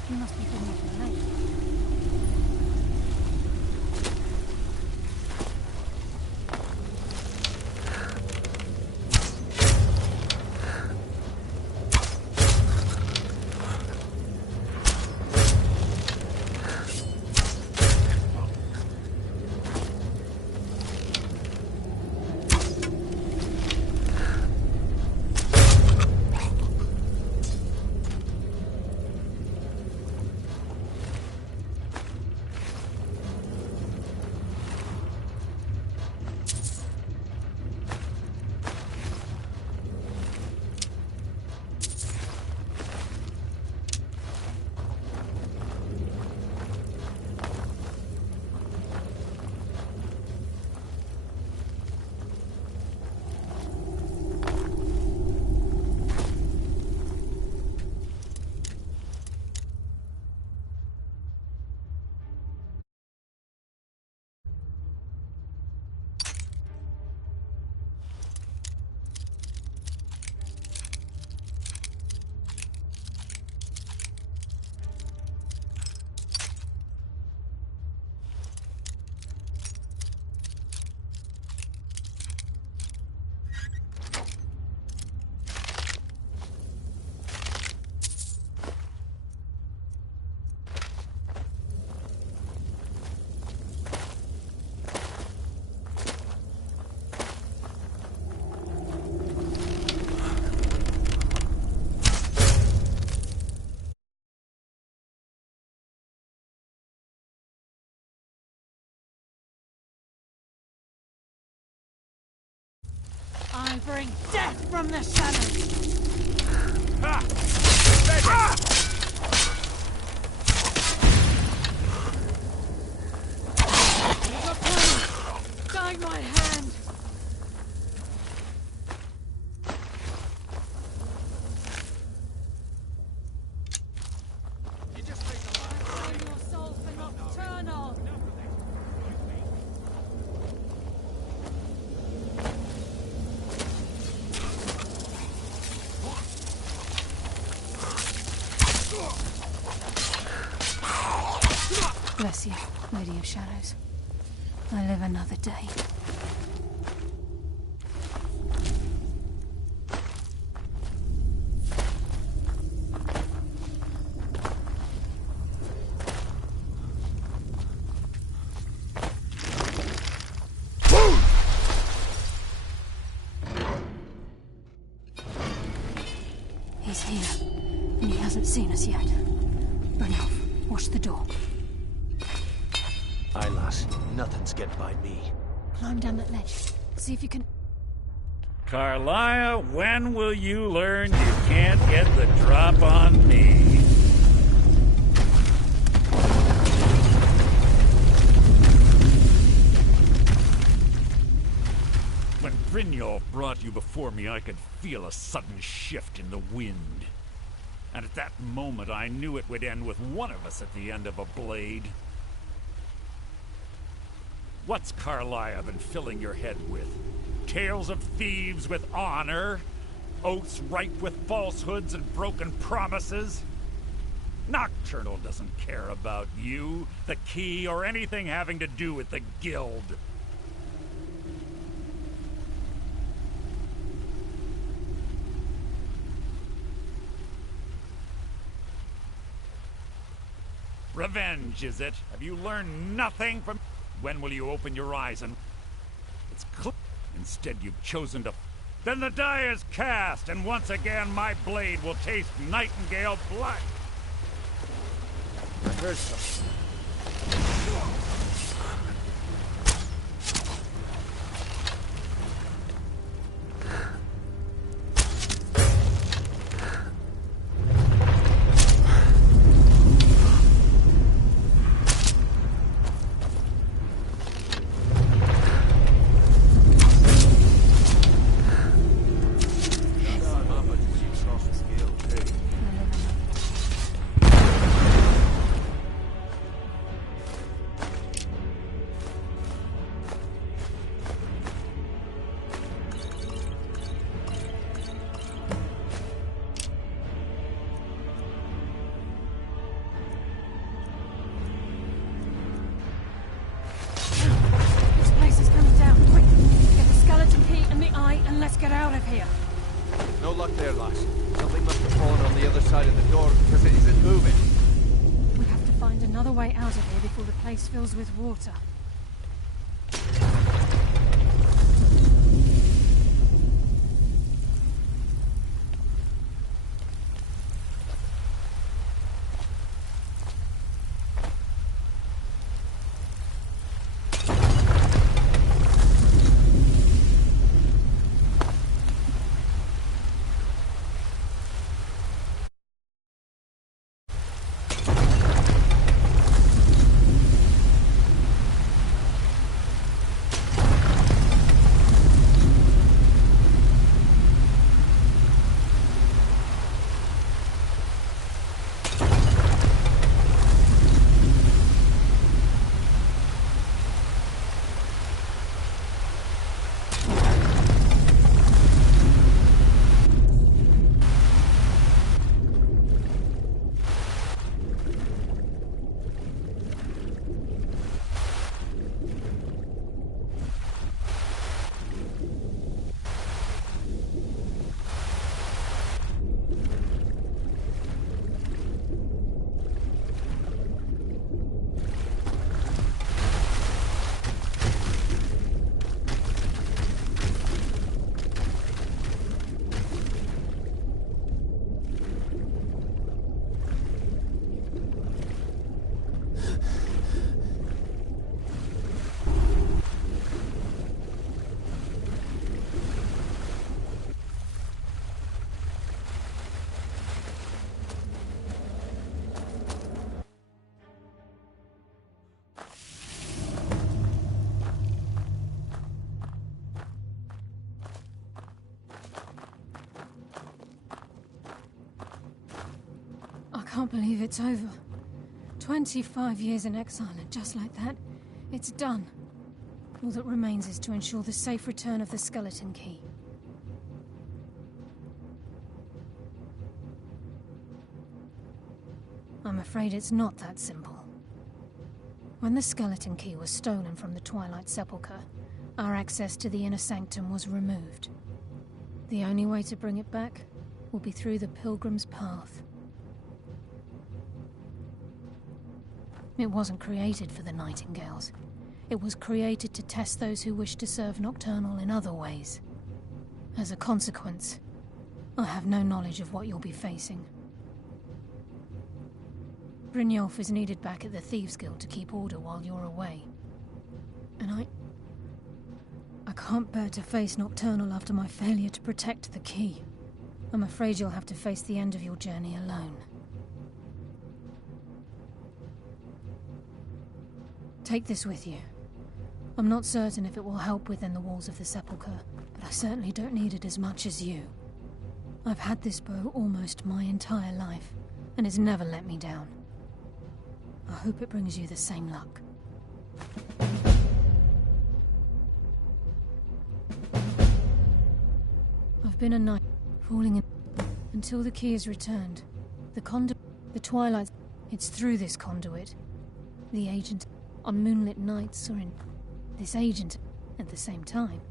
You must be good enough for late. I bring death from the shadows! Take my hand! You just made the line. Your souls are nocturnal! Bless you, Lady of Shadows. I live another day. He's here, and he hasn't seen us yet. Brynjolf, watch the door. Aye, lass. Nothing's getting by me. Climb down that ledge. See if you can... Carlia, when will you learn you can't get the drop on me? When Brynjolf brought you before me, I could feel a sudden shift in the wind. And at that moment, I knew it would end with one of us at the end of a blade. What's Carlia been filling your head with? Tales of thieves with honor? Oaths ripe with falsehoods and broken promises? Nocturnal doesn't care about you, the key, or anything having to do with the guild. Revenge, is it? Have you learned nothing from... When will you open your eyes and... It's clear. Instead, you've chosen to... Then the die is cast, and once again my blade will taste nightingale blood. I heard something. Let's get out of here. No luck there, lass. Something must have fallen on the other side of the door because it isn't moving. We have to find another way out of here before the place fills with water. can't believe it's over. 25 years in exile, and just like that, it's done. All that remains is to ensure the safe return of the skeleton key. I'm afraid it's not that simple. When the skeleton key was stolen from the Twilight Sepulchre, our access to the inner sanctum was removed. The only way to bring it back will be through the Pilgrim's Path. It wasn't created for the Nightingales. It was created to test those who wish to serve Nocturnal in other ways. As a consequence, I have no knowledge of what you'll be facing. Brynjolf is needed back at the Thieves' Guild to keep order while you're away. And I can't bear to face Nocturnal after my failure to protect the key. I'm afraid you'll have to face the end of your journey alone. Take this with you. I'm not certain if it will help within the walls of the Sepulchre, but I certainly don't need it as much as you. I've had this bow almost my entire life, and it's never let me down. I hope it brings you the same luck. I've been a knight, falling in until the key is returned. The Twilight, it's through this conduit. The agent on moonlit nights, or in this agent at the same time.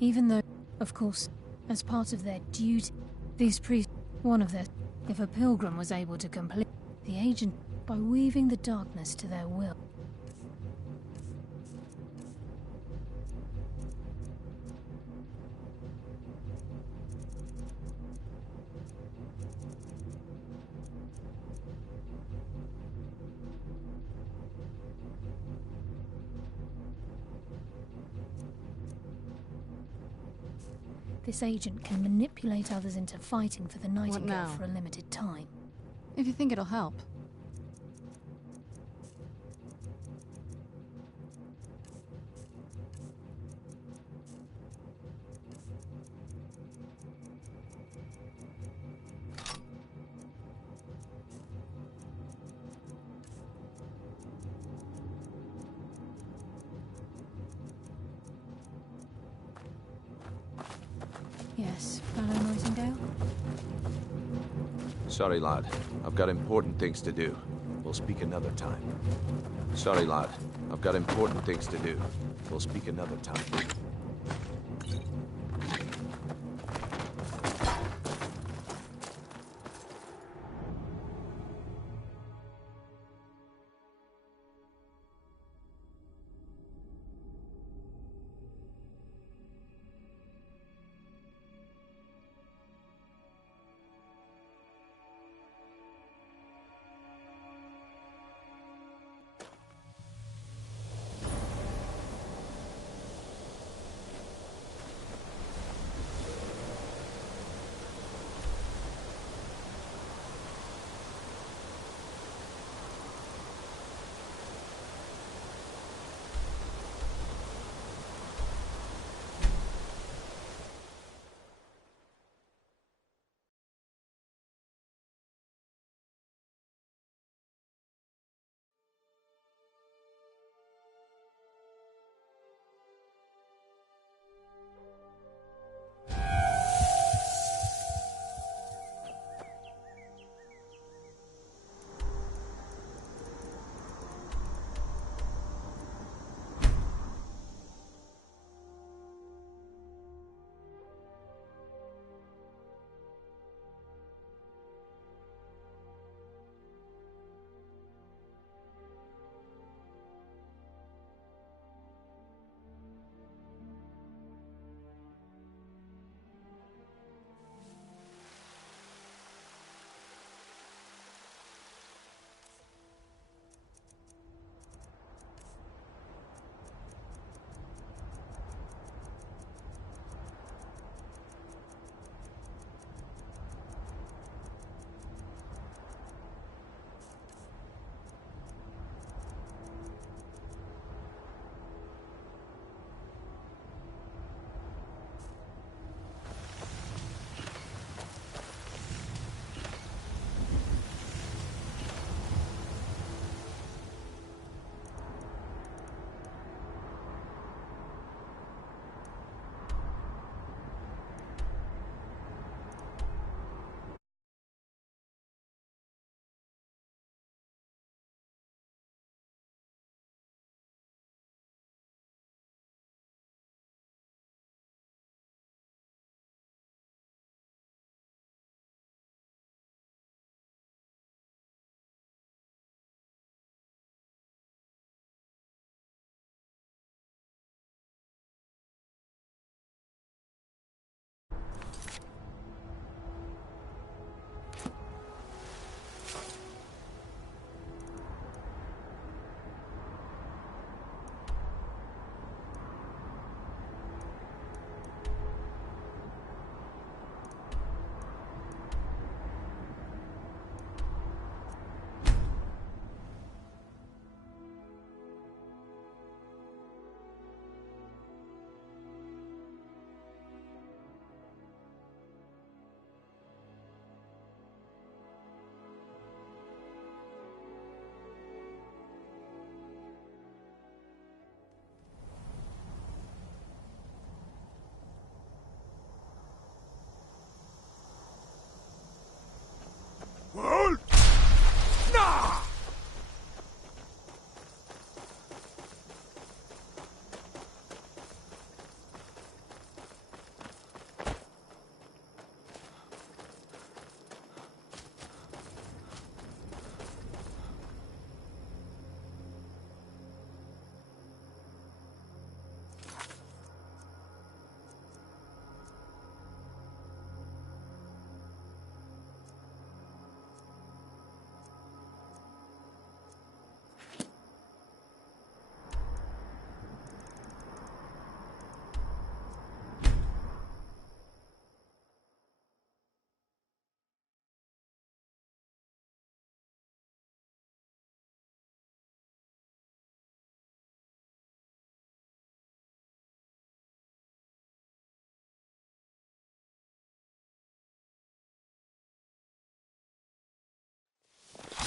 Even though, of course, as part of their duty, these priests, one of their, if a pilgrim was able to complete the agent by weaving the darkness to their will. This agent can manipulate others into fighting for the Nightingale for a limited time. If you think it'll help. Yes, fellow Nightingale? Sorry, lad. I've got important things to do. We'll speak another time. Sorry, lad. I've got important things to do. We'll speak another time.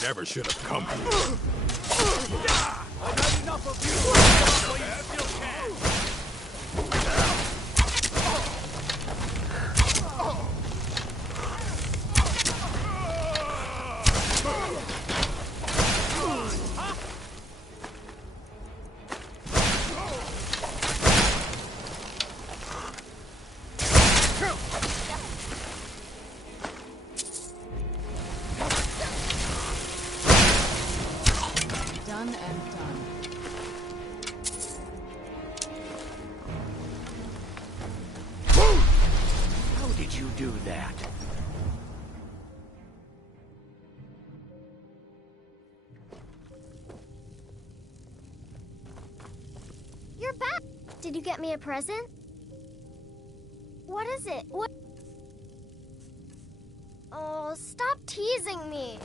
Never should have come. I've had enough of you! While you still can! Done and done. How did you do that? You're back. Did you get me a present? What is it? What? Oh, stop teasing me.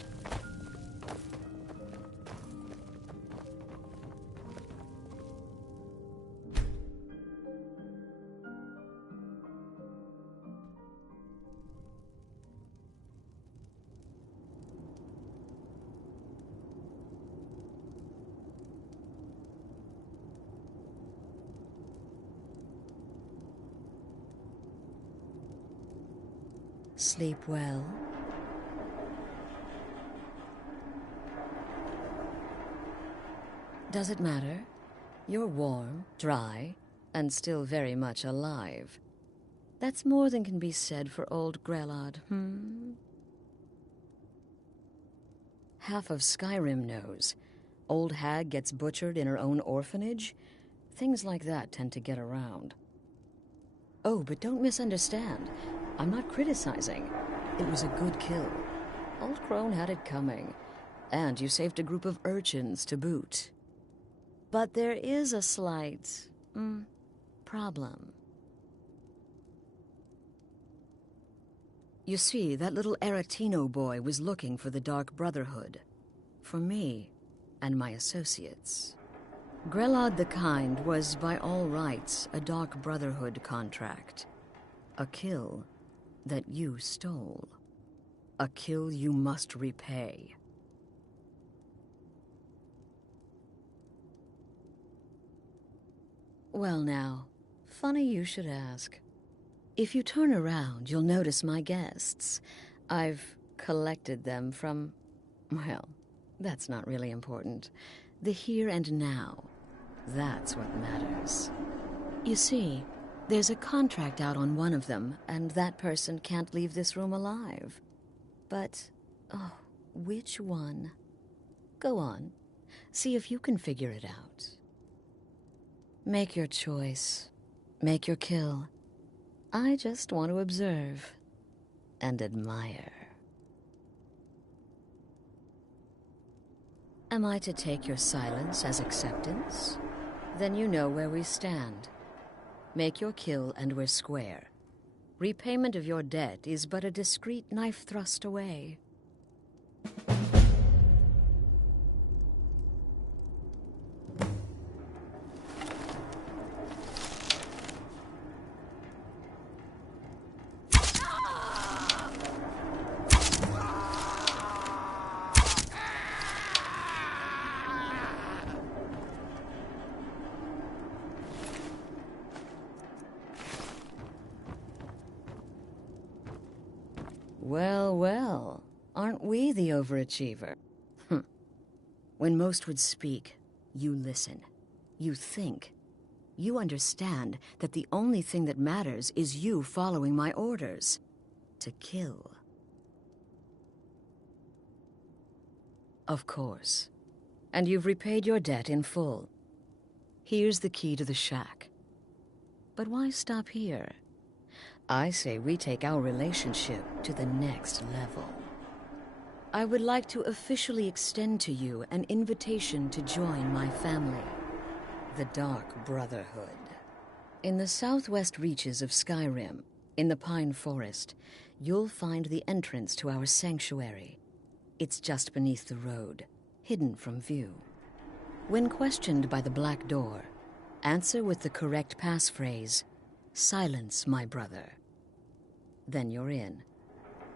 Sleep well. Does it matter? You're warm, dry, and still very much alive. That's more than can be said for old Grelod, Half of Skyrim knows. Old hag gets butchered in her own orphanage. Things like that tend to get around. Oh, but don't misunderstand. I'm not criticizing. It was a good kill. Old Crone had it coming. And you saved a group of urchins to boot. But there is a slight, problem. You see, that little Aretino boy was looking for the Dark Brotherhood. For me and my associates. Grelod the Kind was, by all rights, a Dark Brotherhood contract. A kill that you stole. A kill you must repay. Well now, funny you should ask. If you turn around, you'll notice my guests. I've collected them from, well, that's not really important. The here and now. That's what matters. You see, there's a contract out on one of them, and that person can't leave this room alive. But, oh, which one? Go on. See if you can figure it out. Make your choice. Make your kill. I just want to observe and admire. Am I to take your silence as acceptance? Then you know where we stand. Make your kill and we're square. Repayment of your debt is but a discreet knife thrust away. Well, well, aren't we the overachiever? When most would speak, you listen. You think. You understand that the only thing that matters is you following my orders. To kill. Of course. And you've repaid your debt in full. Here's the key to the shack. But why stop here? I say we take our relationship to the next level. I would like to officially extend to you an invitation to join my family, the Dark Brotherhood. In the southwest reaches of Skyrim, in the Pine Forest, you'll find the entrance to our sanctuary. It's just beneath the road, hidden from view. When questioned by the Black Door, answer with the correct passphrase, "Silence, my brother." Then you're in,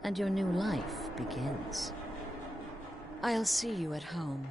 and your new life begins. I'll see you at home.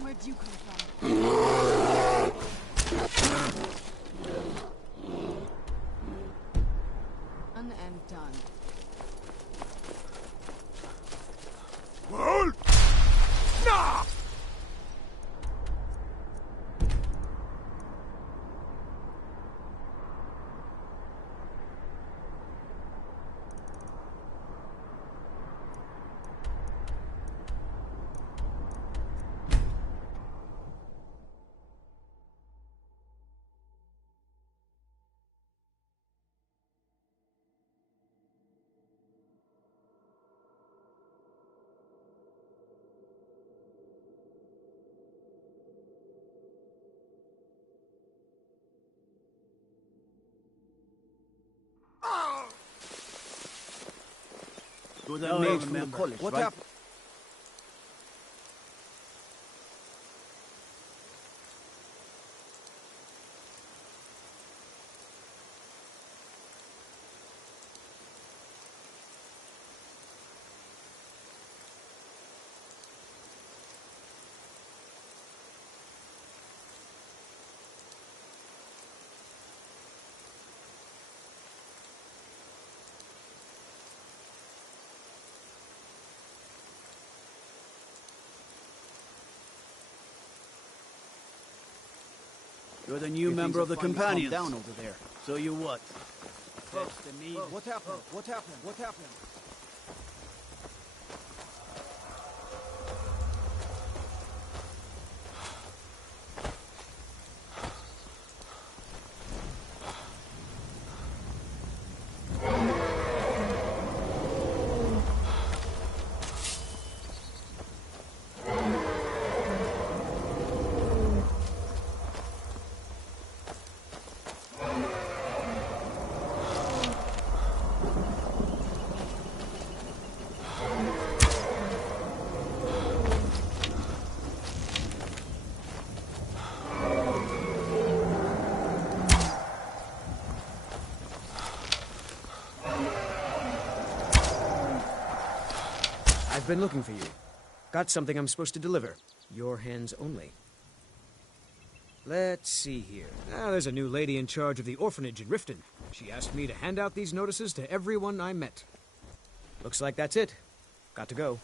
Where'd you come from? Done and done. You're the mage from the college, What right? happened? You're the new member of the companions. Down over there. So you what? That's the need. What happened? What happened? What happened? I've been looking for you. Got something I'm supposed to deliver. Your hands only. Let's see here. There's a new lady in charge of the orphanage in Riften. She asked me to hand out these notices to everyone I met. Looks like that's it. Got to go.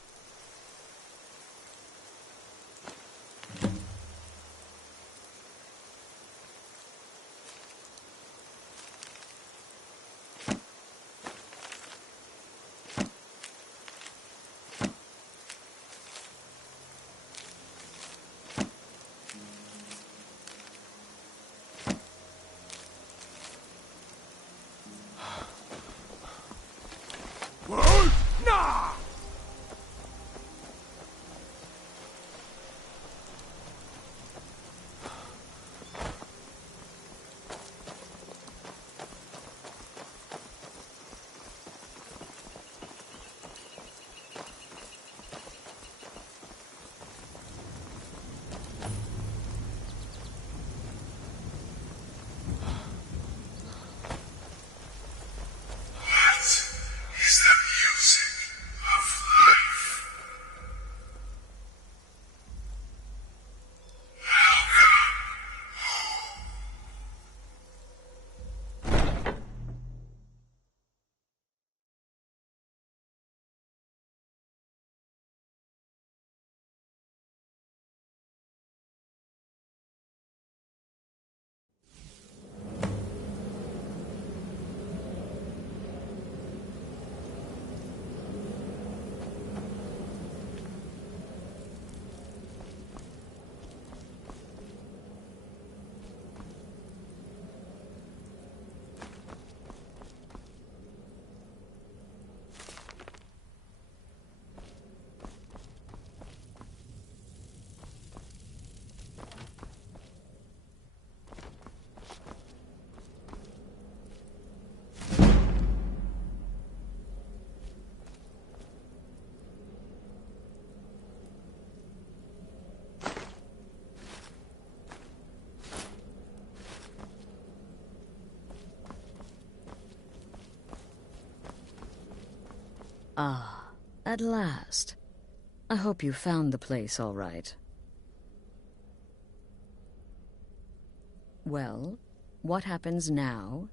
Ah, at last. I hope you found the place all right. Well, what happens now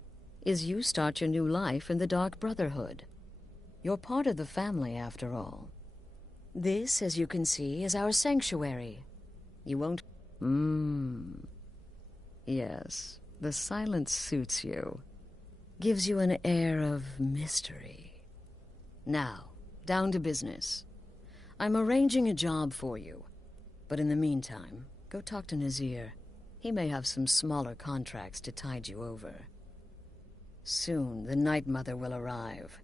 is you start your new life in the Dark Brotherhood. You're part of the family, after all. This, as you can see, is our sanctuary. You won't... Yes, the silence suits you. Gives you an air of mystery. Now, down to business. I'm arranging a job for you. But in the meantime, go talk to Nazir. He may have some smaller contracts to tide you over. Soon, the Night Mother will arrive.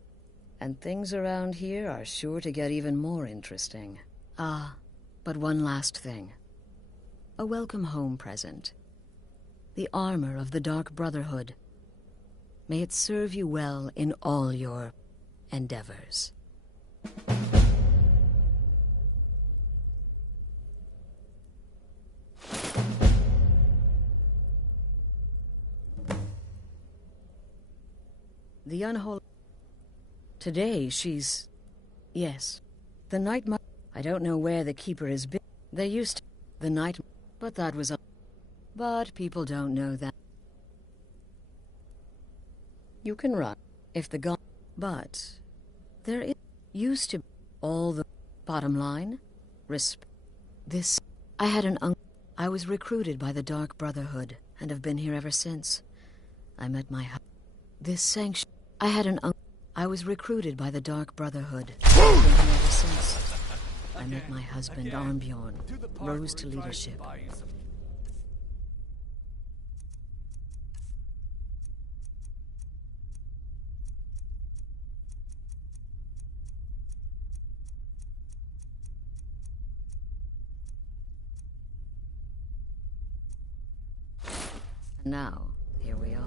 And things around here are sure to get even more interesting. Ah, but one last thing. A welcome home present. The armor of the Dark Brotherhood. May it serve you well in all your endeavors. The unholy... Today, she's... Yes. The Night Mother... I don't know where the Keeper has been. They used to... The Night... But that was a... But people don't know that. You can run, if the god... But... There is... Used to... All the... Bottom line? This... I had an uncle... I was recruited by the Dark Brotherhood, and have been here ever since. I met my... This sanction... I had an uncle... I was recruited by the Dark Brotherhood. I've been here ever since. I met my husband, Armbjorn, rose to leadership. And now, here we are.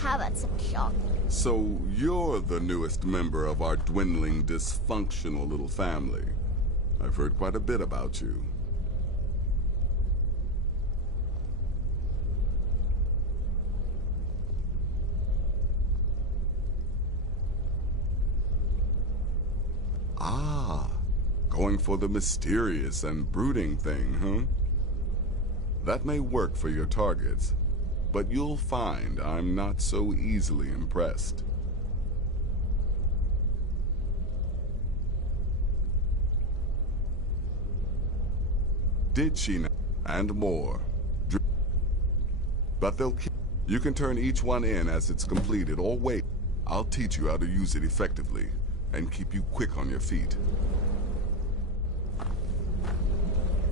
How about some shopping? So you're the newest member of our dwindling, dysfunctional little family. I've heard quite a bit about you. Ah, going for the mysterious and brooding thing, huh? That may work for your targets. But you'll find I'm not so easily impressed. Did she not? And more. But they'll keep... You can turn each one in as it's completed, or wait. I'll teach you how to use it effectively, and keep you quick on your feet.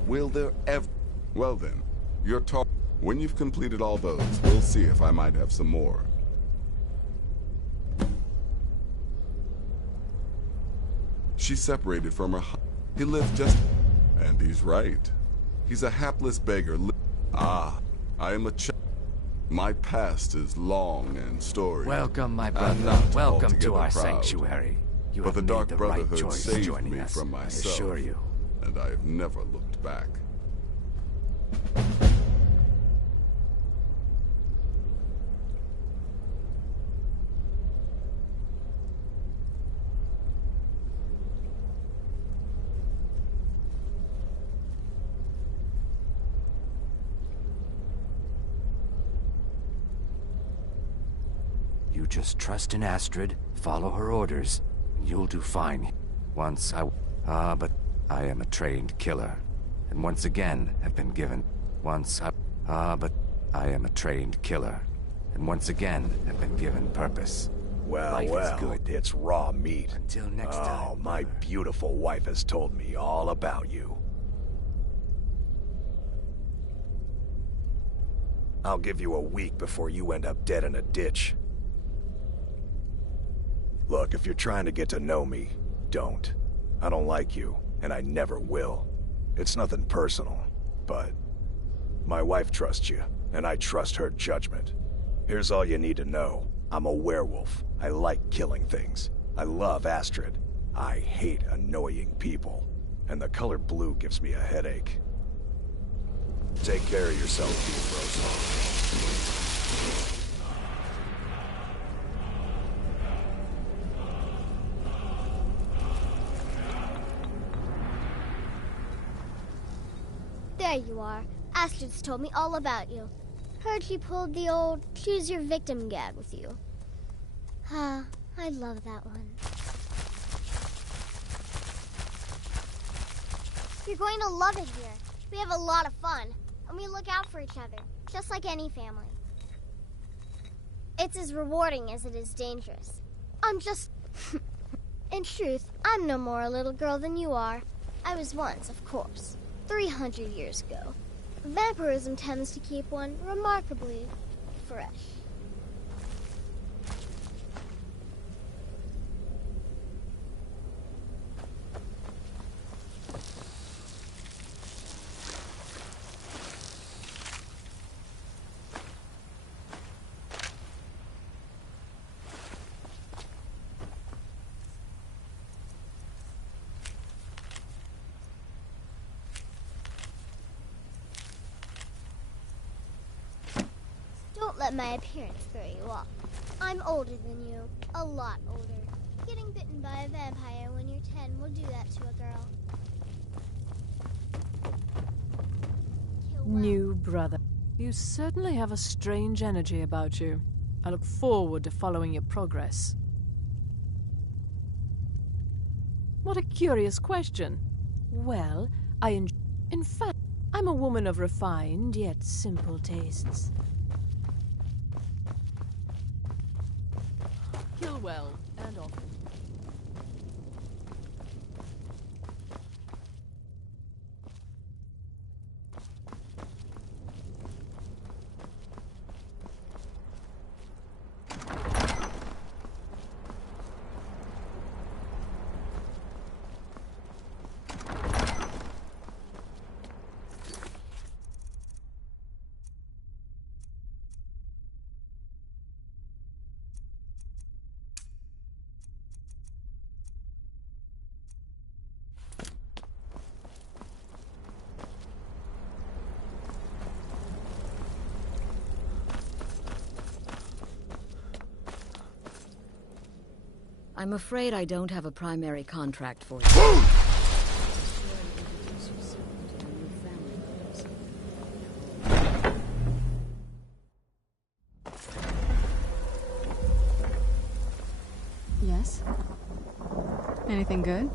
Will there ever... Well then, your target... When you've completed all those, we'll see if I might have some more. She's separated from her husband. He lives just... And he's right. He's a hapless beggar. Ah, I am a My past is long and storied. Welcome, my brother. Welcome to our sanctuary. You but have the made Dark the Brotherhood right choice saved joining me us, from myself. I assure you. And I have never looked back. You just trust in Astrid, follow her orders, and you'll do fine. But I am a trained killer, and once again have been given... but I am a trained killer, and once again have been given purpose. Well, Life is good. It's raw meat. Until next time. Oh, my beautiful wife has told me all about you. I'll give you a week before you end up dead in a ditch. Look, if you're trying to get to know me, don't. I don't like you, and I never will. It's nothing personal, but my wife trusts you, and I trust her judgment. Here's all you need to know. I'm a werewolf. I like killing things. I love Astrid. I hate annoying people. And the color blue gives me a headache. Take care of yourself, Deep Rose. There you are. Astrid's told me all about you. Heard she pulled the old choose your victim gag with you. Ah, I love that one. You're going to love it here. We have a lot of fun, and we look out for each other, just like any family. It's as rewarding as it is dangerous. I'm just... In truth, I'm no more a little girl than you are. I was once, of course, 300 years ago. Vampirism tends to keep one remarkably fresh. Don't let my appearance throw you off. I'm older than you. A lot older. Getting bitten by a vampire when you're 10 will do that to a girl. New brother. You certainly have a strange energy about you. I look forward to following your progress. What a curious question. Well, in fact, I'm a woman of refined yet simple tastes. Kill well and often. I'm afraid I don't have a primary contract for you. Yes? Anything good?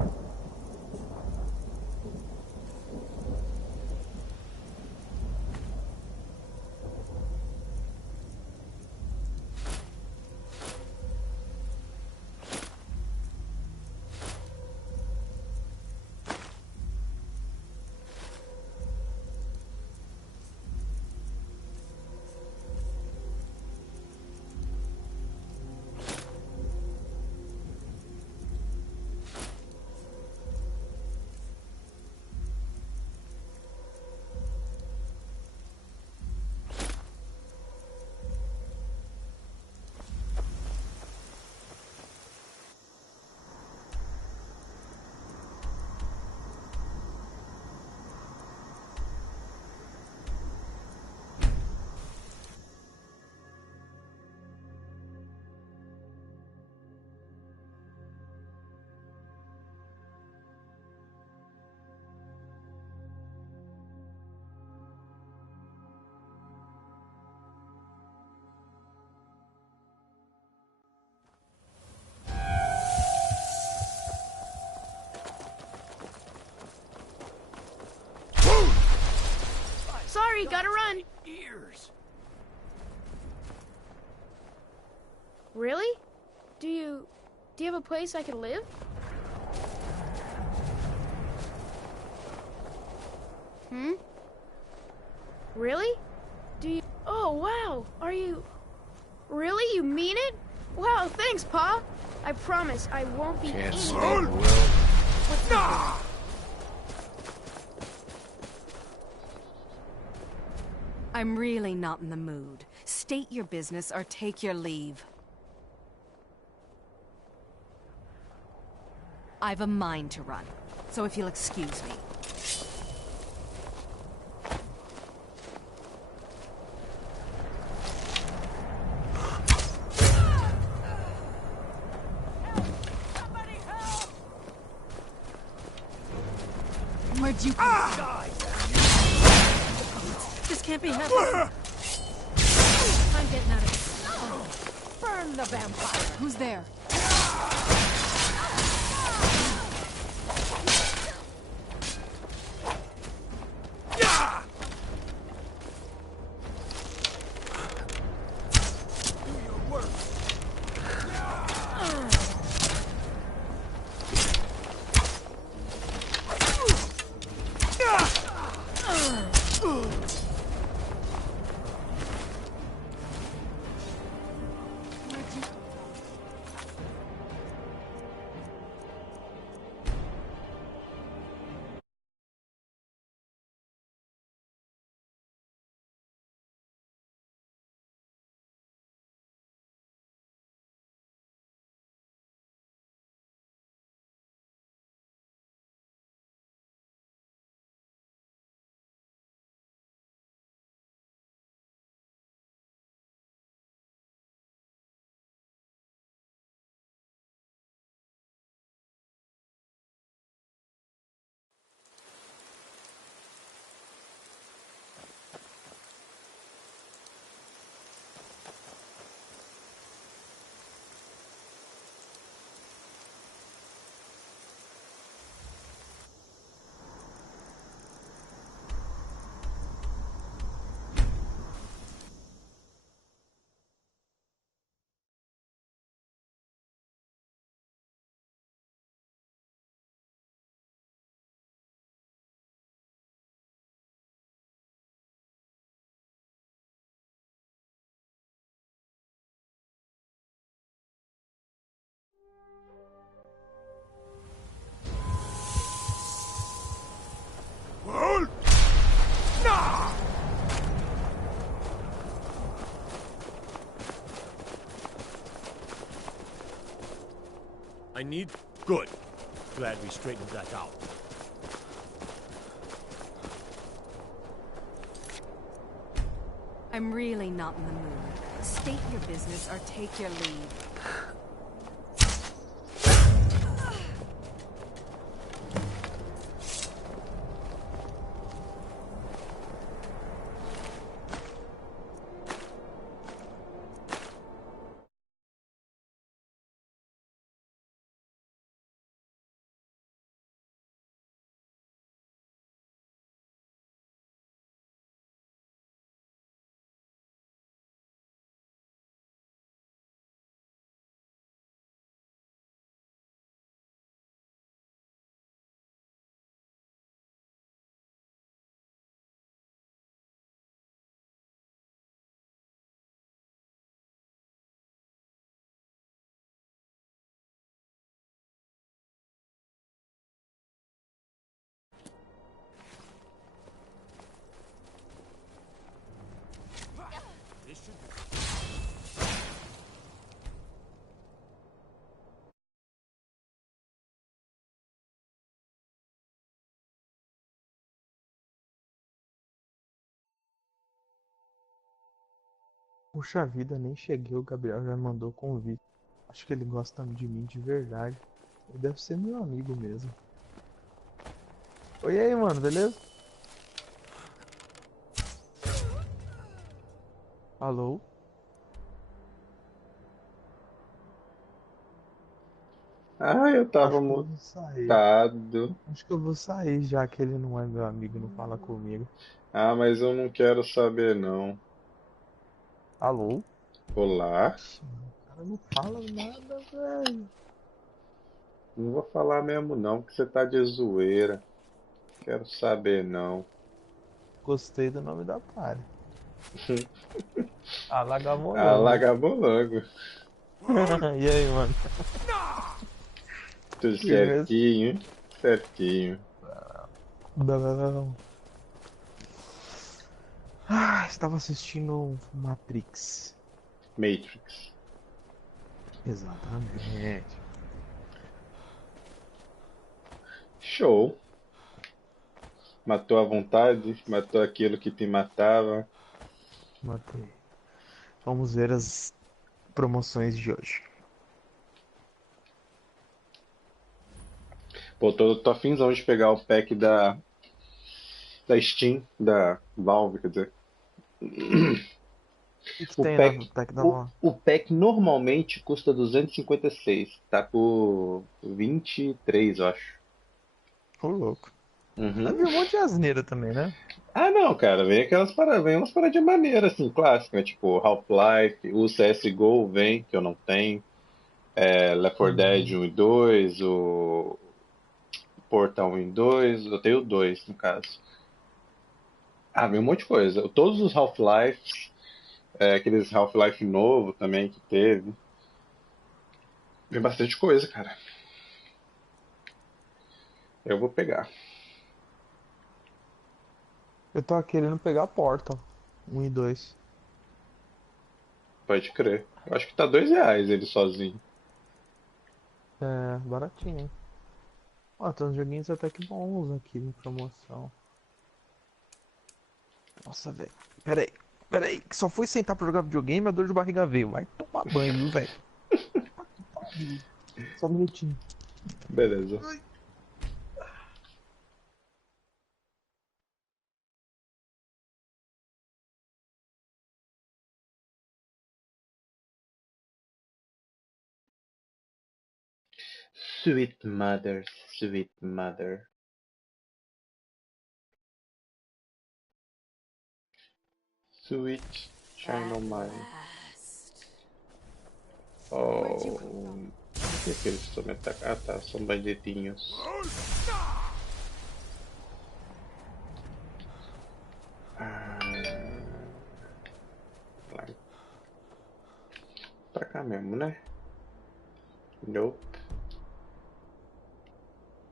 Sorry, gotta run. Ears. Really? Do you have a place I can live? Hmm? Really? Do you... Oh! Oh, wow. Are you... Really? You mean it? Wow, thanks, Pa. I promise I won't be Can't eating stand it. Will. Nah! I'm really not in the mood. State your business or take your leave. I've a mind to run, so if you'll excuse me. Where'd you come from? This can't be happening. I'm getting out of here. Burn the vampire. Who's there? I need... Good. Glad we straightened that out. I'm really not in the mood. State your business or take your leave. Puxa vida, nem cheguei, o Gabriel já mandou convite. Acho que ele gosta de mim de verdade. Ele deve ser meu amigo mesmo. Oi, e aí, mano, beleza? Alô? Ah, eu tava Acho que eu vou sair. mutado. Acho que eu vou sair, já que ele não é meu amigo, não fala comigo. Ah, mas eu não quero saber, não. Alô? Olá? O cara não fala nada, velho. Não vou falar mesmo, não, porque você tá de zoeira. Quero saber, não. Gostei do nome da party. Alagamos logo. E aí, mano? Tudo certinho, certinho. Não. Ah, estava assistindo Matrix. Matrix. Exatamente. Show. Matou à vontade, matou aquilo que te matava. Matei. Vamos ver as promoções de hoje. Pô, tô afinzão de pegar o pack da Steam, da Valve, quer dizer. O que tem no pack da Valve? O pack normalmente custa 256. Tá por 23, eu acho. Ô, louco. Uhum. Havia um monte de asneira também, né? Ah, não, cara. Vem umas paradinhas maneiras, assim, clássicas. Né? Tipo, Half-Life, o CSGO vem, que eu não tenho. Left 4 Dead 1 e 2, o Portal 1 e 2. Eu tenho o 2, no caso. Ah, vem um monte de coisa. Todos os Half-Life, aqueles Half-Life novo também que teve. Vem bastante coisa, cara. Eu vou pegar. Eu tô querendo pegar Portal 1 e 2. Pode crer. Eu acho que tá R$2 ele sozinho. É, baratinho, hein? Ó, tem uns joguinhos até que bons aqui em promoção. Nossa, velho. Pera aí. Que só fui sentar pra jogar videogame, a dor de barriga veio. Vai tomar banho, viu, velho? Só um minutinho. Beleza. Sweet mother, sweet mother. Sweet shine on my... Oh... O que é que eles estão me atacando? Ah tá, são bandidinhos. Lá. Pra cá mesmo, né? Nope.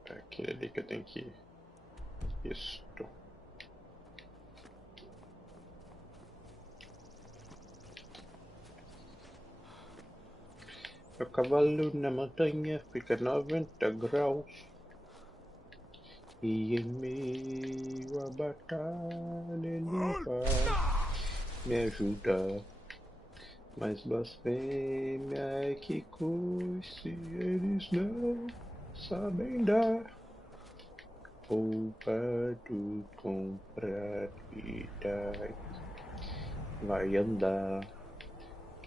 É aquele ali que eu tenho que ir. Isto. O cavalo na montanha fica 90 graus. E em meio à batalha ele vai me ajudar. Mas blasfêmia é que custe, eles não sabem dar. Poupado comprar e dar. Vai andar.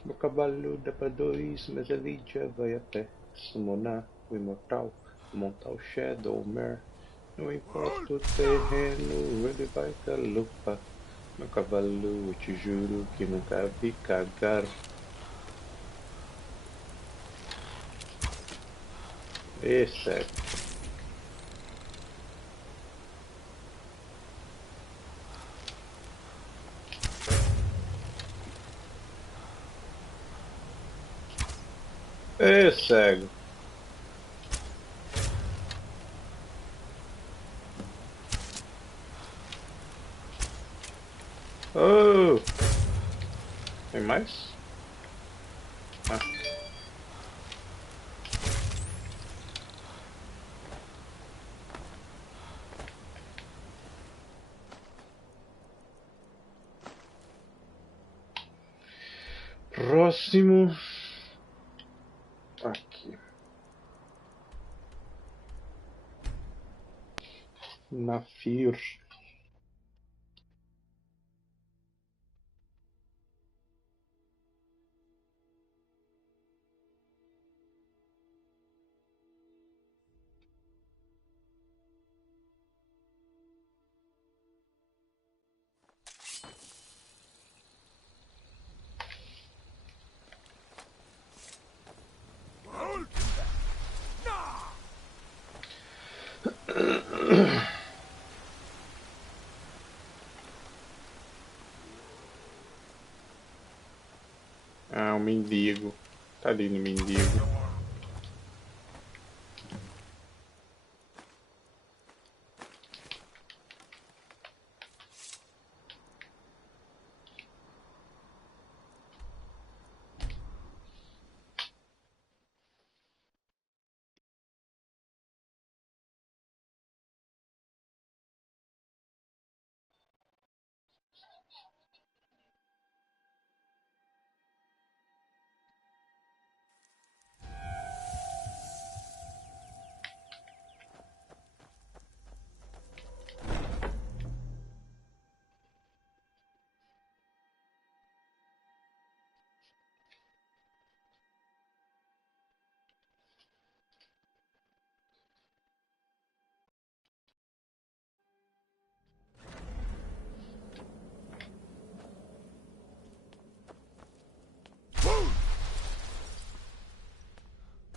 Meu cavalo dá pra 2, mas ele já vai a pé. Summonar o imortal, montar o Shadow Mare. Não importa o terreno, ele vai galopar. Meu cavalo, eu te juro que nunca vi cagar. Esse é. Cego. Oh! Tem mais? Ah. Próximo. Aqui. Nafir. Ah, um mendigo. Tadinho do mendigo.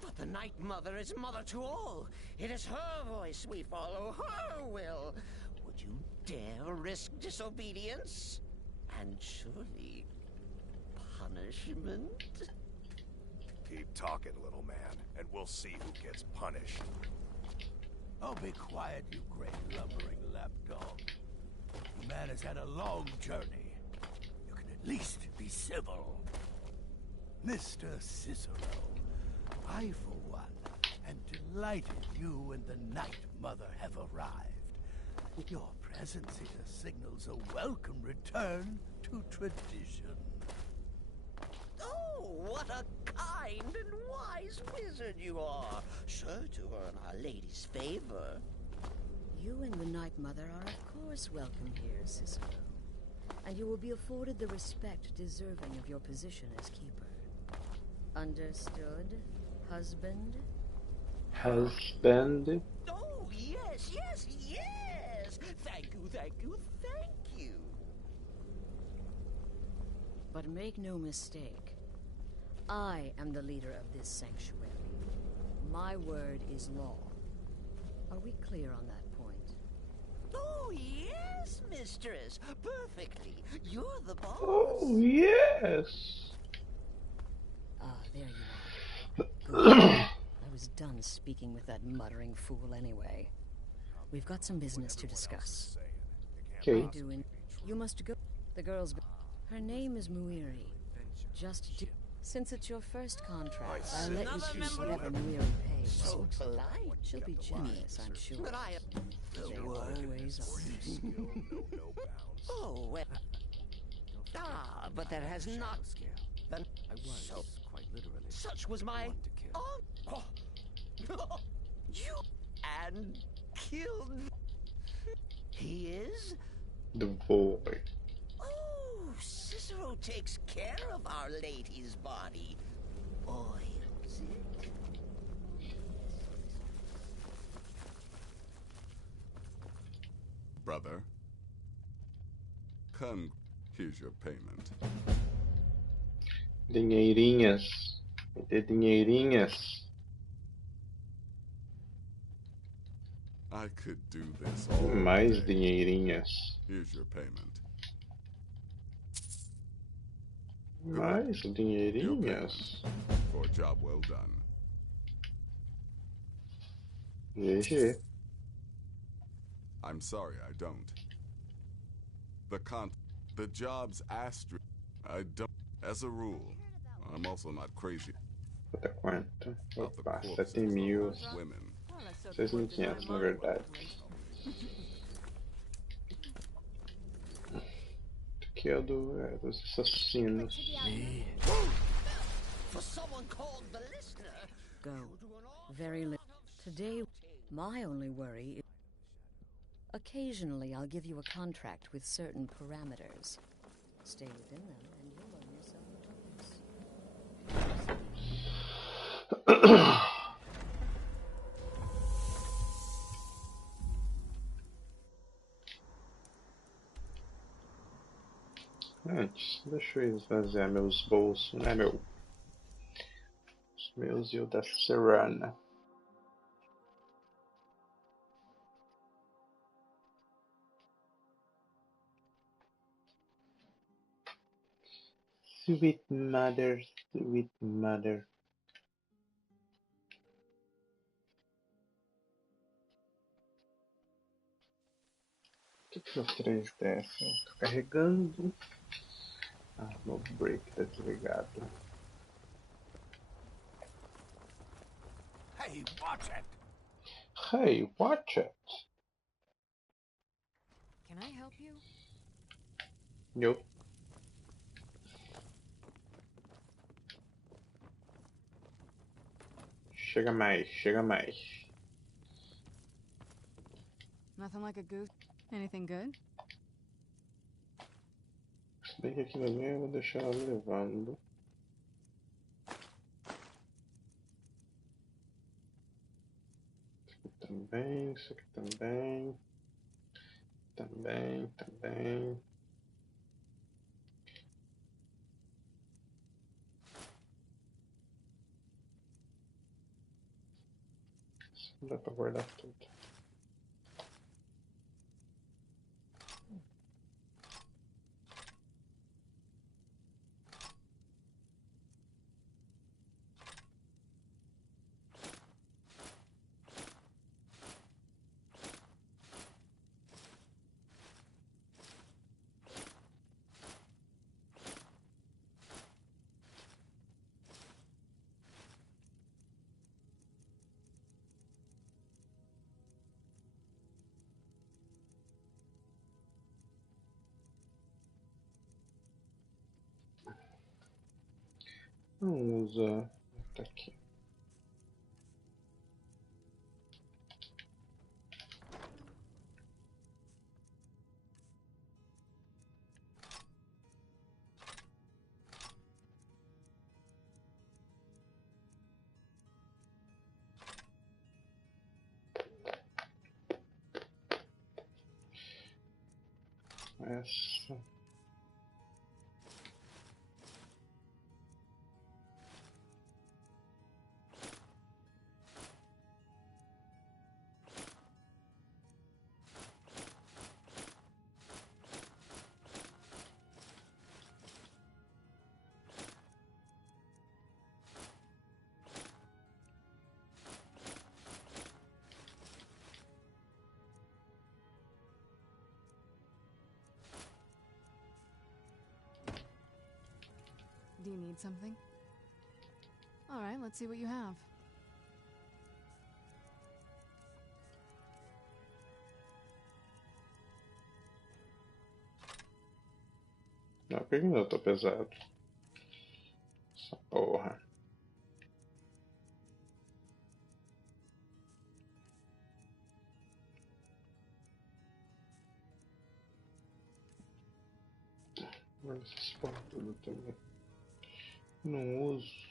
But the Night Mother is mother to all. It is her voice we follow, her will. Would you dare risk disobedience? And surely punishment? Keep talking, little man, and we'll see who gets punished. Oh, be quiet, you great lumbering lapdog. The man has had a long journey. You can at least be civil. Mr. Cicero, I, for one, am delighted you and the Night Mother have arrived. Your presence here signals a welcome return to tradition. Oh, what a kind and wise wizard you are, sure to earn Our Lady's favor. You and the Night Mother are of course welcome here, Cicero. And you will be afforded the respect deserving of your position as keeper. Understood, husband? Husband? Oh, yes, yes, yes! Thank you, thank you, thank you! But make no mistake, I am the leader of this sanctuary. My word is law. Are we clear on that point? Oh, yes, mistress. Perfectly. You're the boss. Oh, yes. Ah, there you are. Good. I was done speaking with that muttering fool anyway. We've got some business to discuss. Okay. I do, and you must go. The girl's... Her name is Muiri. Just do... Since it's your first contract, I'll let you choose whatever Muiri pays. So polite. She'll be generous, I'm sure. But I... They always are. Oh, well... Ah, but that has not... Been... So... Quite literally. Such was my... Oh, you... And... Killed... He is... The boy. Oh, Cicero takes care of Our Lady's body. Oils it. Brother. Come, here's your payment. Dinheirinhas. Vai ter dinheirinhas. I could do this all Mais day. dinheirinhas. Here's your payment. Mais Your dinheirinhas. payment for a job well done. GG. I'm sorry, I don't. The job's asterisk. I don't. As a rule, I'm also not crazy Quanto é quanto? about the Opa, corpses 7.000. of women. 6.500 na verdade. Aqui é o dos assassinos. For someone called the listener. Go. Very little. Today, my only worry is... Occasionally, I'll give you a contract with certain parameters. Stay within them, and you'll earn yourself a bonus. Antes, deixa eu esvaziar meus bolsos, né, meu? Os meus e o da Serrana. Sweet mother, sweet mother. O que que os 3 descem? Tô carregando. Ah, meu break tá desligado. Hey, watch it! Hey, watch it! Can I help you? Nope. Chega mais, chega mais. Nothing like a goose. Anything good? Se bem que aqui na minha eu vou deixar ela levando. Isso aqui também, isso aqui também. Também. Isso não dá pra guardar tudo. Não usa. Tá aqui. Essa. Do you need something? All right, let's see what you have. Não, por que eu tô pesado? Essa porra. Olha essas porra tudo também. Não uso.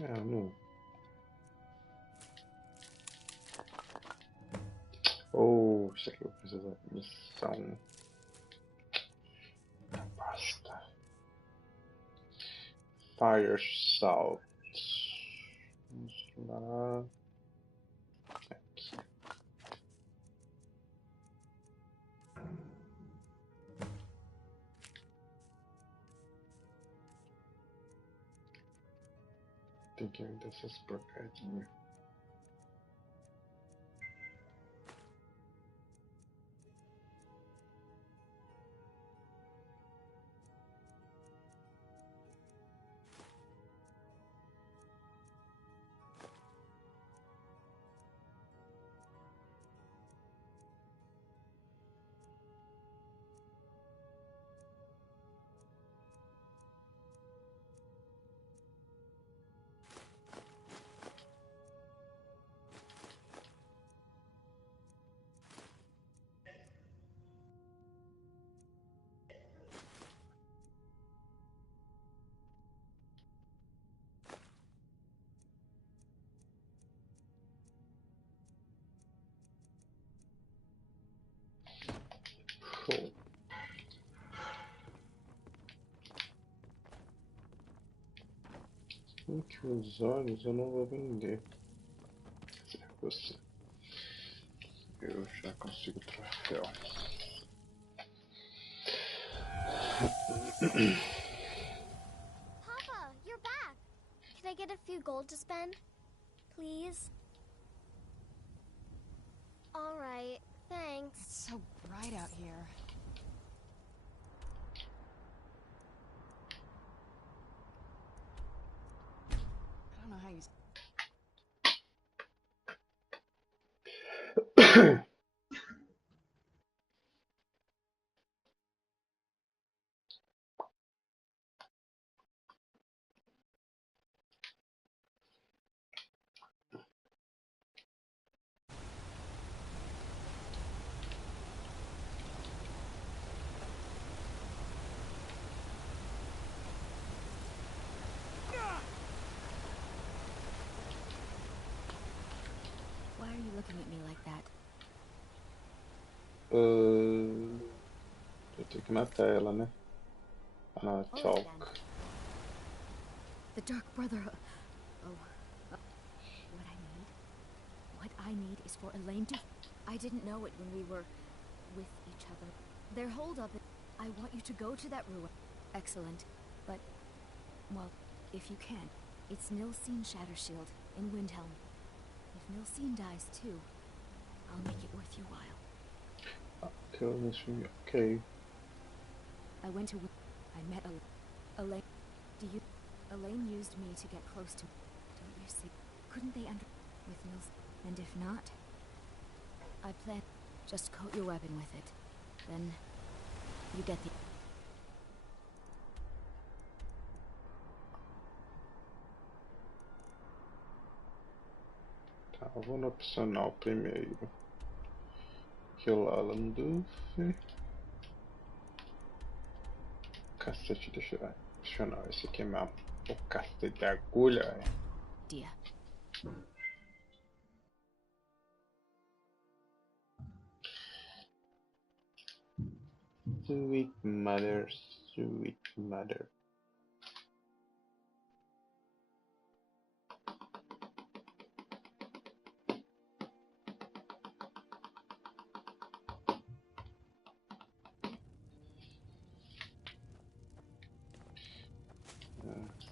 Ah, não. Ou isso aqui eu preciso da missão. Basta. Fire Salt. Vamos lá. Aqui. Tem que vender essas porcadinhas. Que os olhos eu não vou vender. Se é você. Eu já consigo troféu. Papa, you're back. Can I get a few gold to spend? Please? All right, thanks. It's so bright out here. I don't know how you... Why are you looking at me like that? Eu tenho que matar ela, né? Talk. The Dark Brother... What I need is for Elaine to... I didn't know it when we were with each other. Their holdup... I want you to go to that ruin. Excellent. But, well, if you can, it's Nilsine Shattershield in Windhelm. If Nilsine dies too, I'll make it worth your while. Okay. I went to... I met Elaine. Elaine used me to get close to... Don't you see? Couldn't they with Nils? And if not, I plan... Just coat your weapon with it. Then you get the... Tá, eu vou no opcional primeiro. Kill Cacete, deixa eu opcional. Esse aqui é mesmo. O cacete de agulha. Dia. Sweet mother, sweet mother.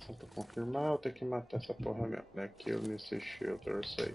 Só pra confirmar, eu tenho que matar essa porra mesmo, né? Kill nesse shelter, isso aí.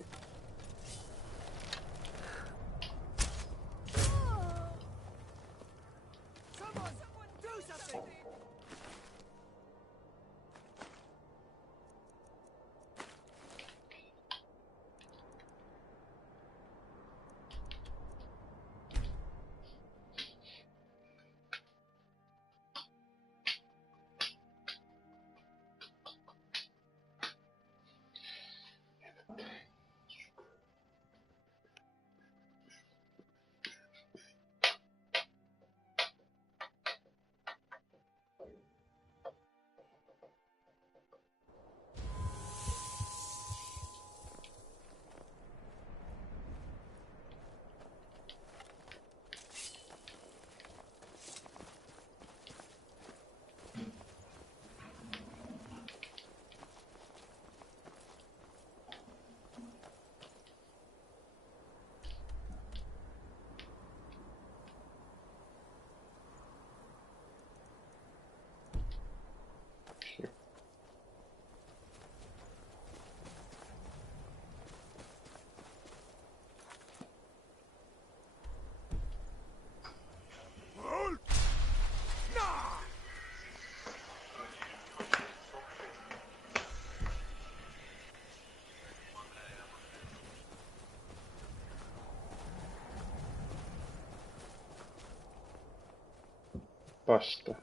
Bosta.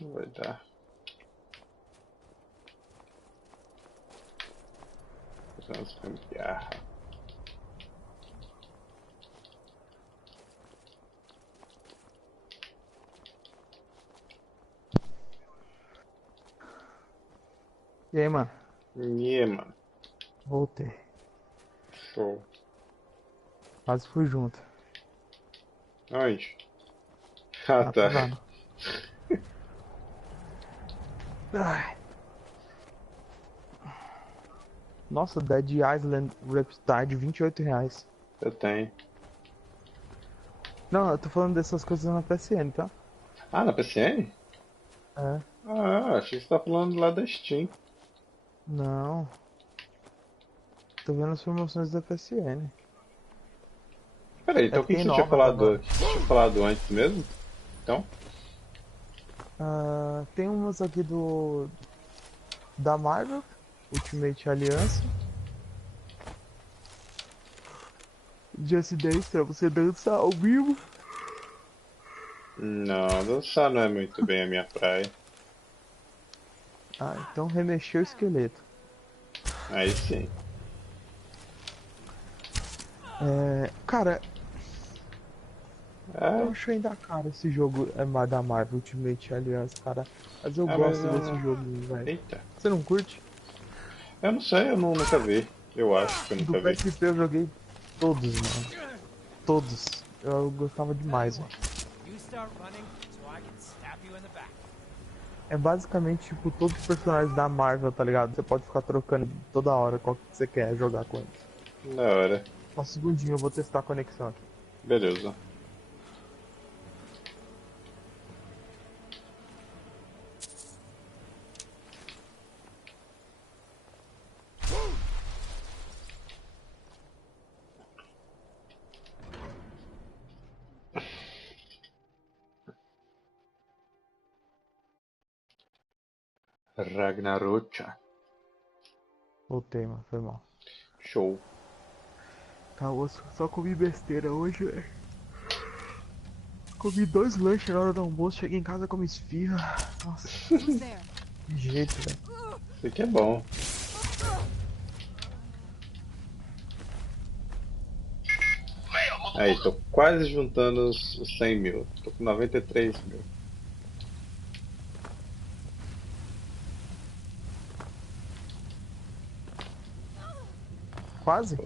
Não vai dar. Vamos cambiar. E aí, mano? E aí, mano? Voltei. Show. Quase fui junto. Onde? Ah, tá. Ai. Nossa, Dead Island Riptide, R$ 28. Eu tenho. Não, eu tô falando dessas coisas na PSN, tá? Ah, na PCN? É. Ah, achei que você tá falando lá da Steam. Não. Tô vendo as promoções da PSN. Peraí, então o que tem você tinha novas agora. falado antes mesmo? Então? Tem umas aqui da Marvel, Ultimate Alliance. Just Dance pra você dançar ao vivo. Não, dançar não é muito bem a minha praia. Ah, então remexeu o esqueleto. Aí sim. Cara, eu acho ainda caro esse jogo da Marvel Ultimate Alliance, cara. Mas eu gosto desse jogo, velho. Eita. Você não curte? Eu não sei, eu nunca vi. Eu acho que eu nunca Do vi. PSP eu joguei todos, mano. Todos. Eu gostava demais, velho. É basicamente tipo todos os personagens da Marvel, tá ligado? Você pode ficar trocando toda hora qual que você quer jogar com eles. Da hora. Só um segundinho, eu vou testar a conexão aqui. Beleza. Ragnarocha. Voltei, mano, foi mal. Show. Tá, osso, só comi besteira hoje, velho. Comi 2 lanches na hora do almoço, cheguei em casa comi esfirra. Nossa. Que jeito, velho. Isso aqui é bom. Aí, tô quase juntando os 100 mil. Tô com 93 mil. Quase?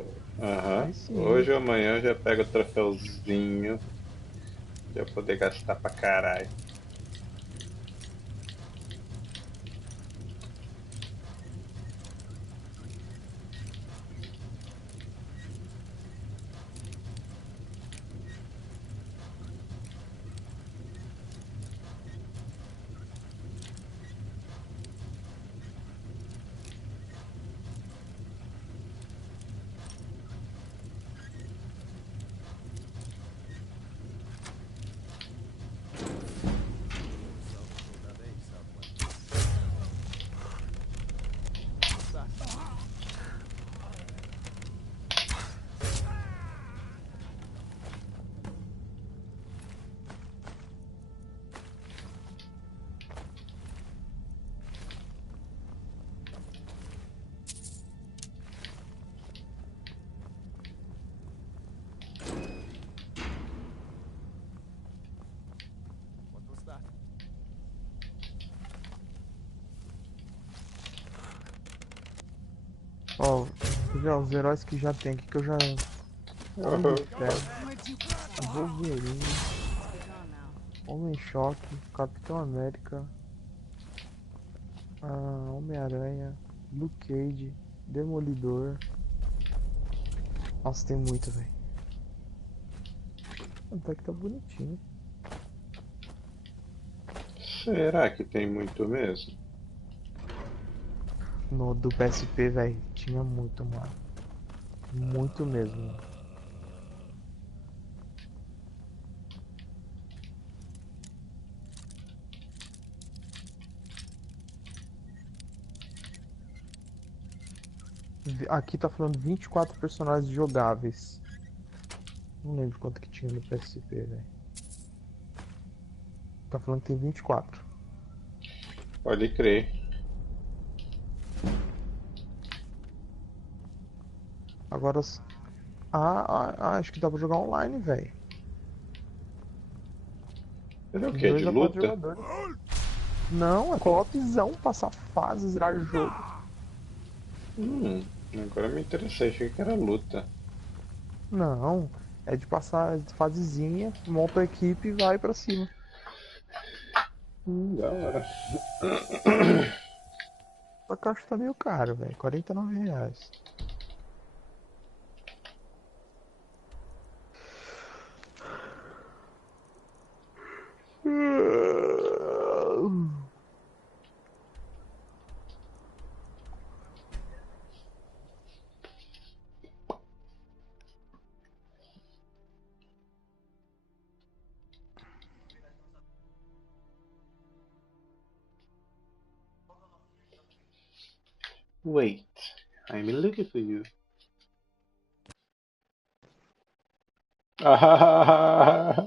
Aham. Hoje ou amanhã eu já pego o troféuzinho. Pra eu poder gastar pra caralho. Ó, já os heróis que já tem aqui que eu já. Wolverine, Homem-Choque, Capitão América, Homem-Aranha, Luke Cage, Demolidor. Nossa, tem muito, velho. Até que tá bonitinho. Será que tem muito mesmo? No do PSP, velho, tinha muito, mano. Muito mesmo. Aqui tá falando 24 personagens jogáveis. Não lembro quanto que tinha no PSP, velho. Tá falando que tem 24. Pode crer. Agora. Acho que dá pra jogar online, velho. Ele é o quê? De luta? Não, é co-opzão, passar fases, zerar o jogo. Agora me interessei, achei que era luta. Não, é de passar fasezinha, monta a equipe e vai pra cima. Da hora. Só que eu acho que tá meio caro, velho. R$ 49. Wait, I'm looking for you. Ah,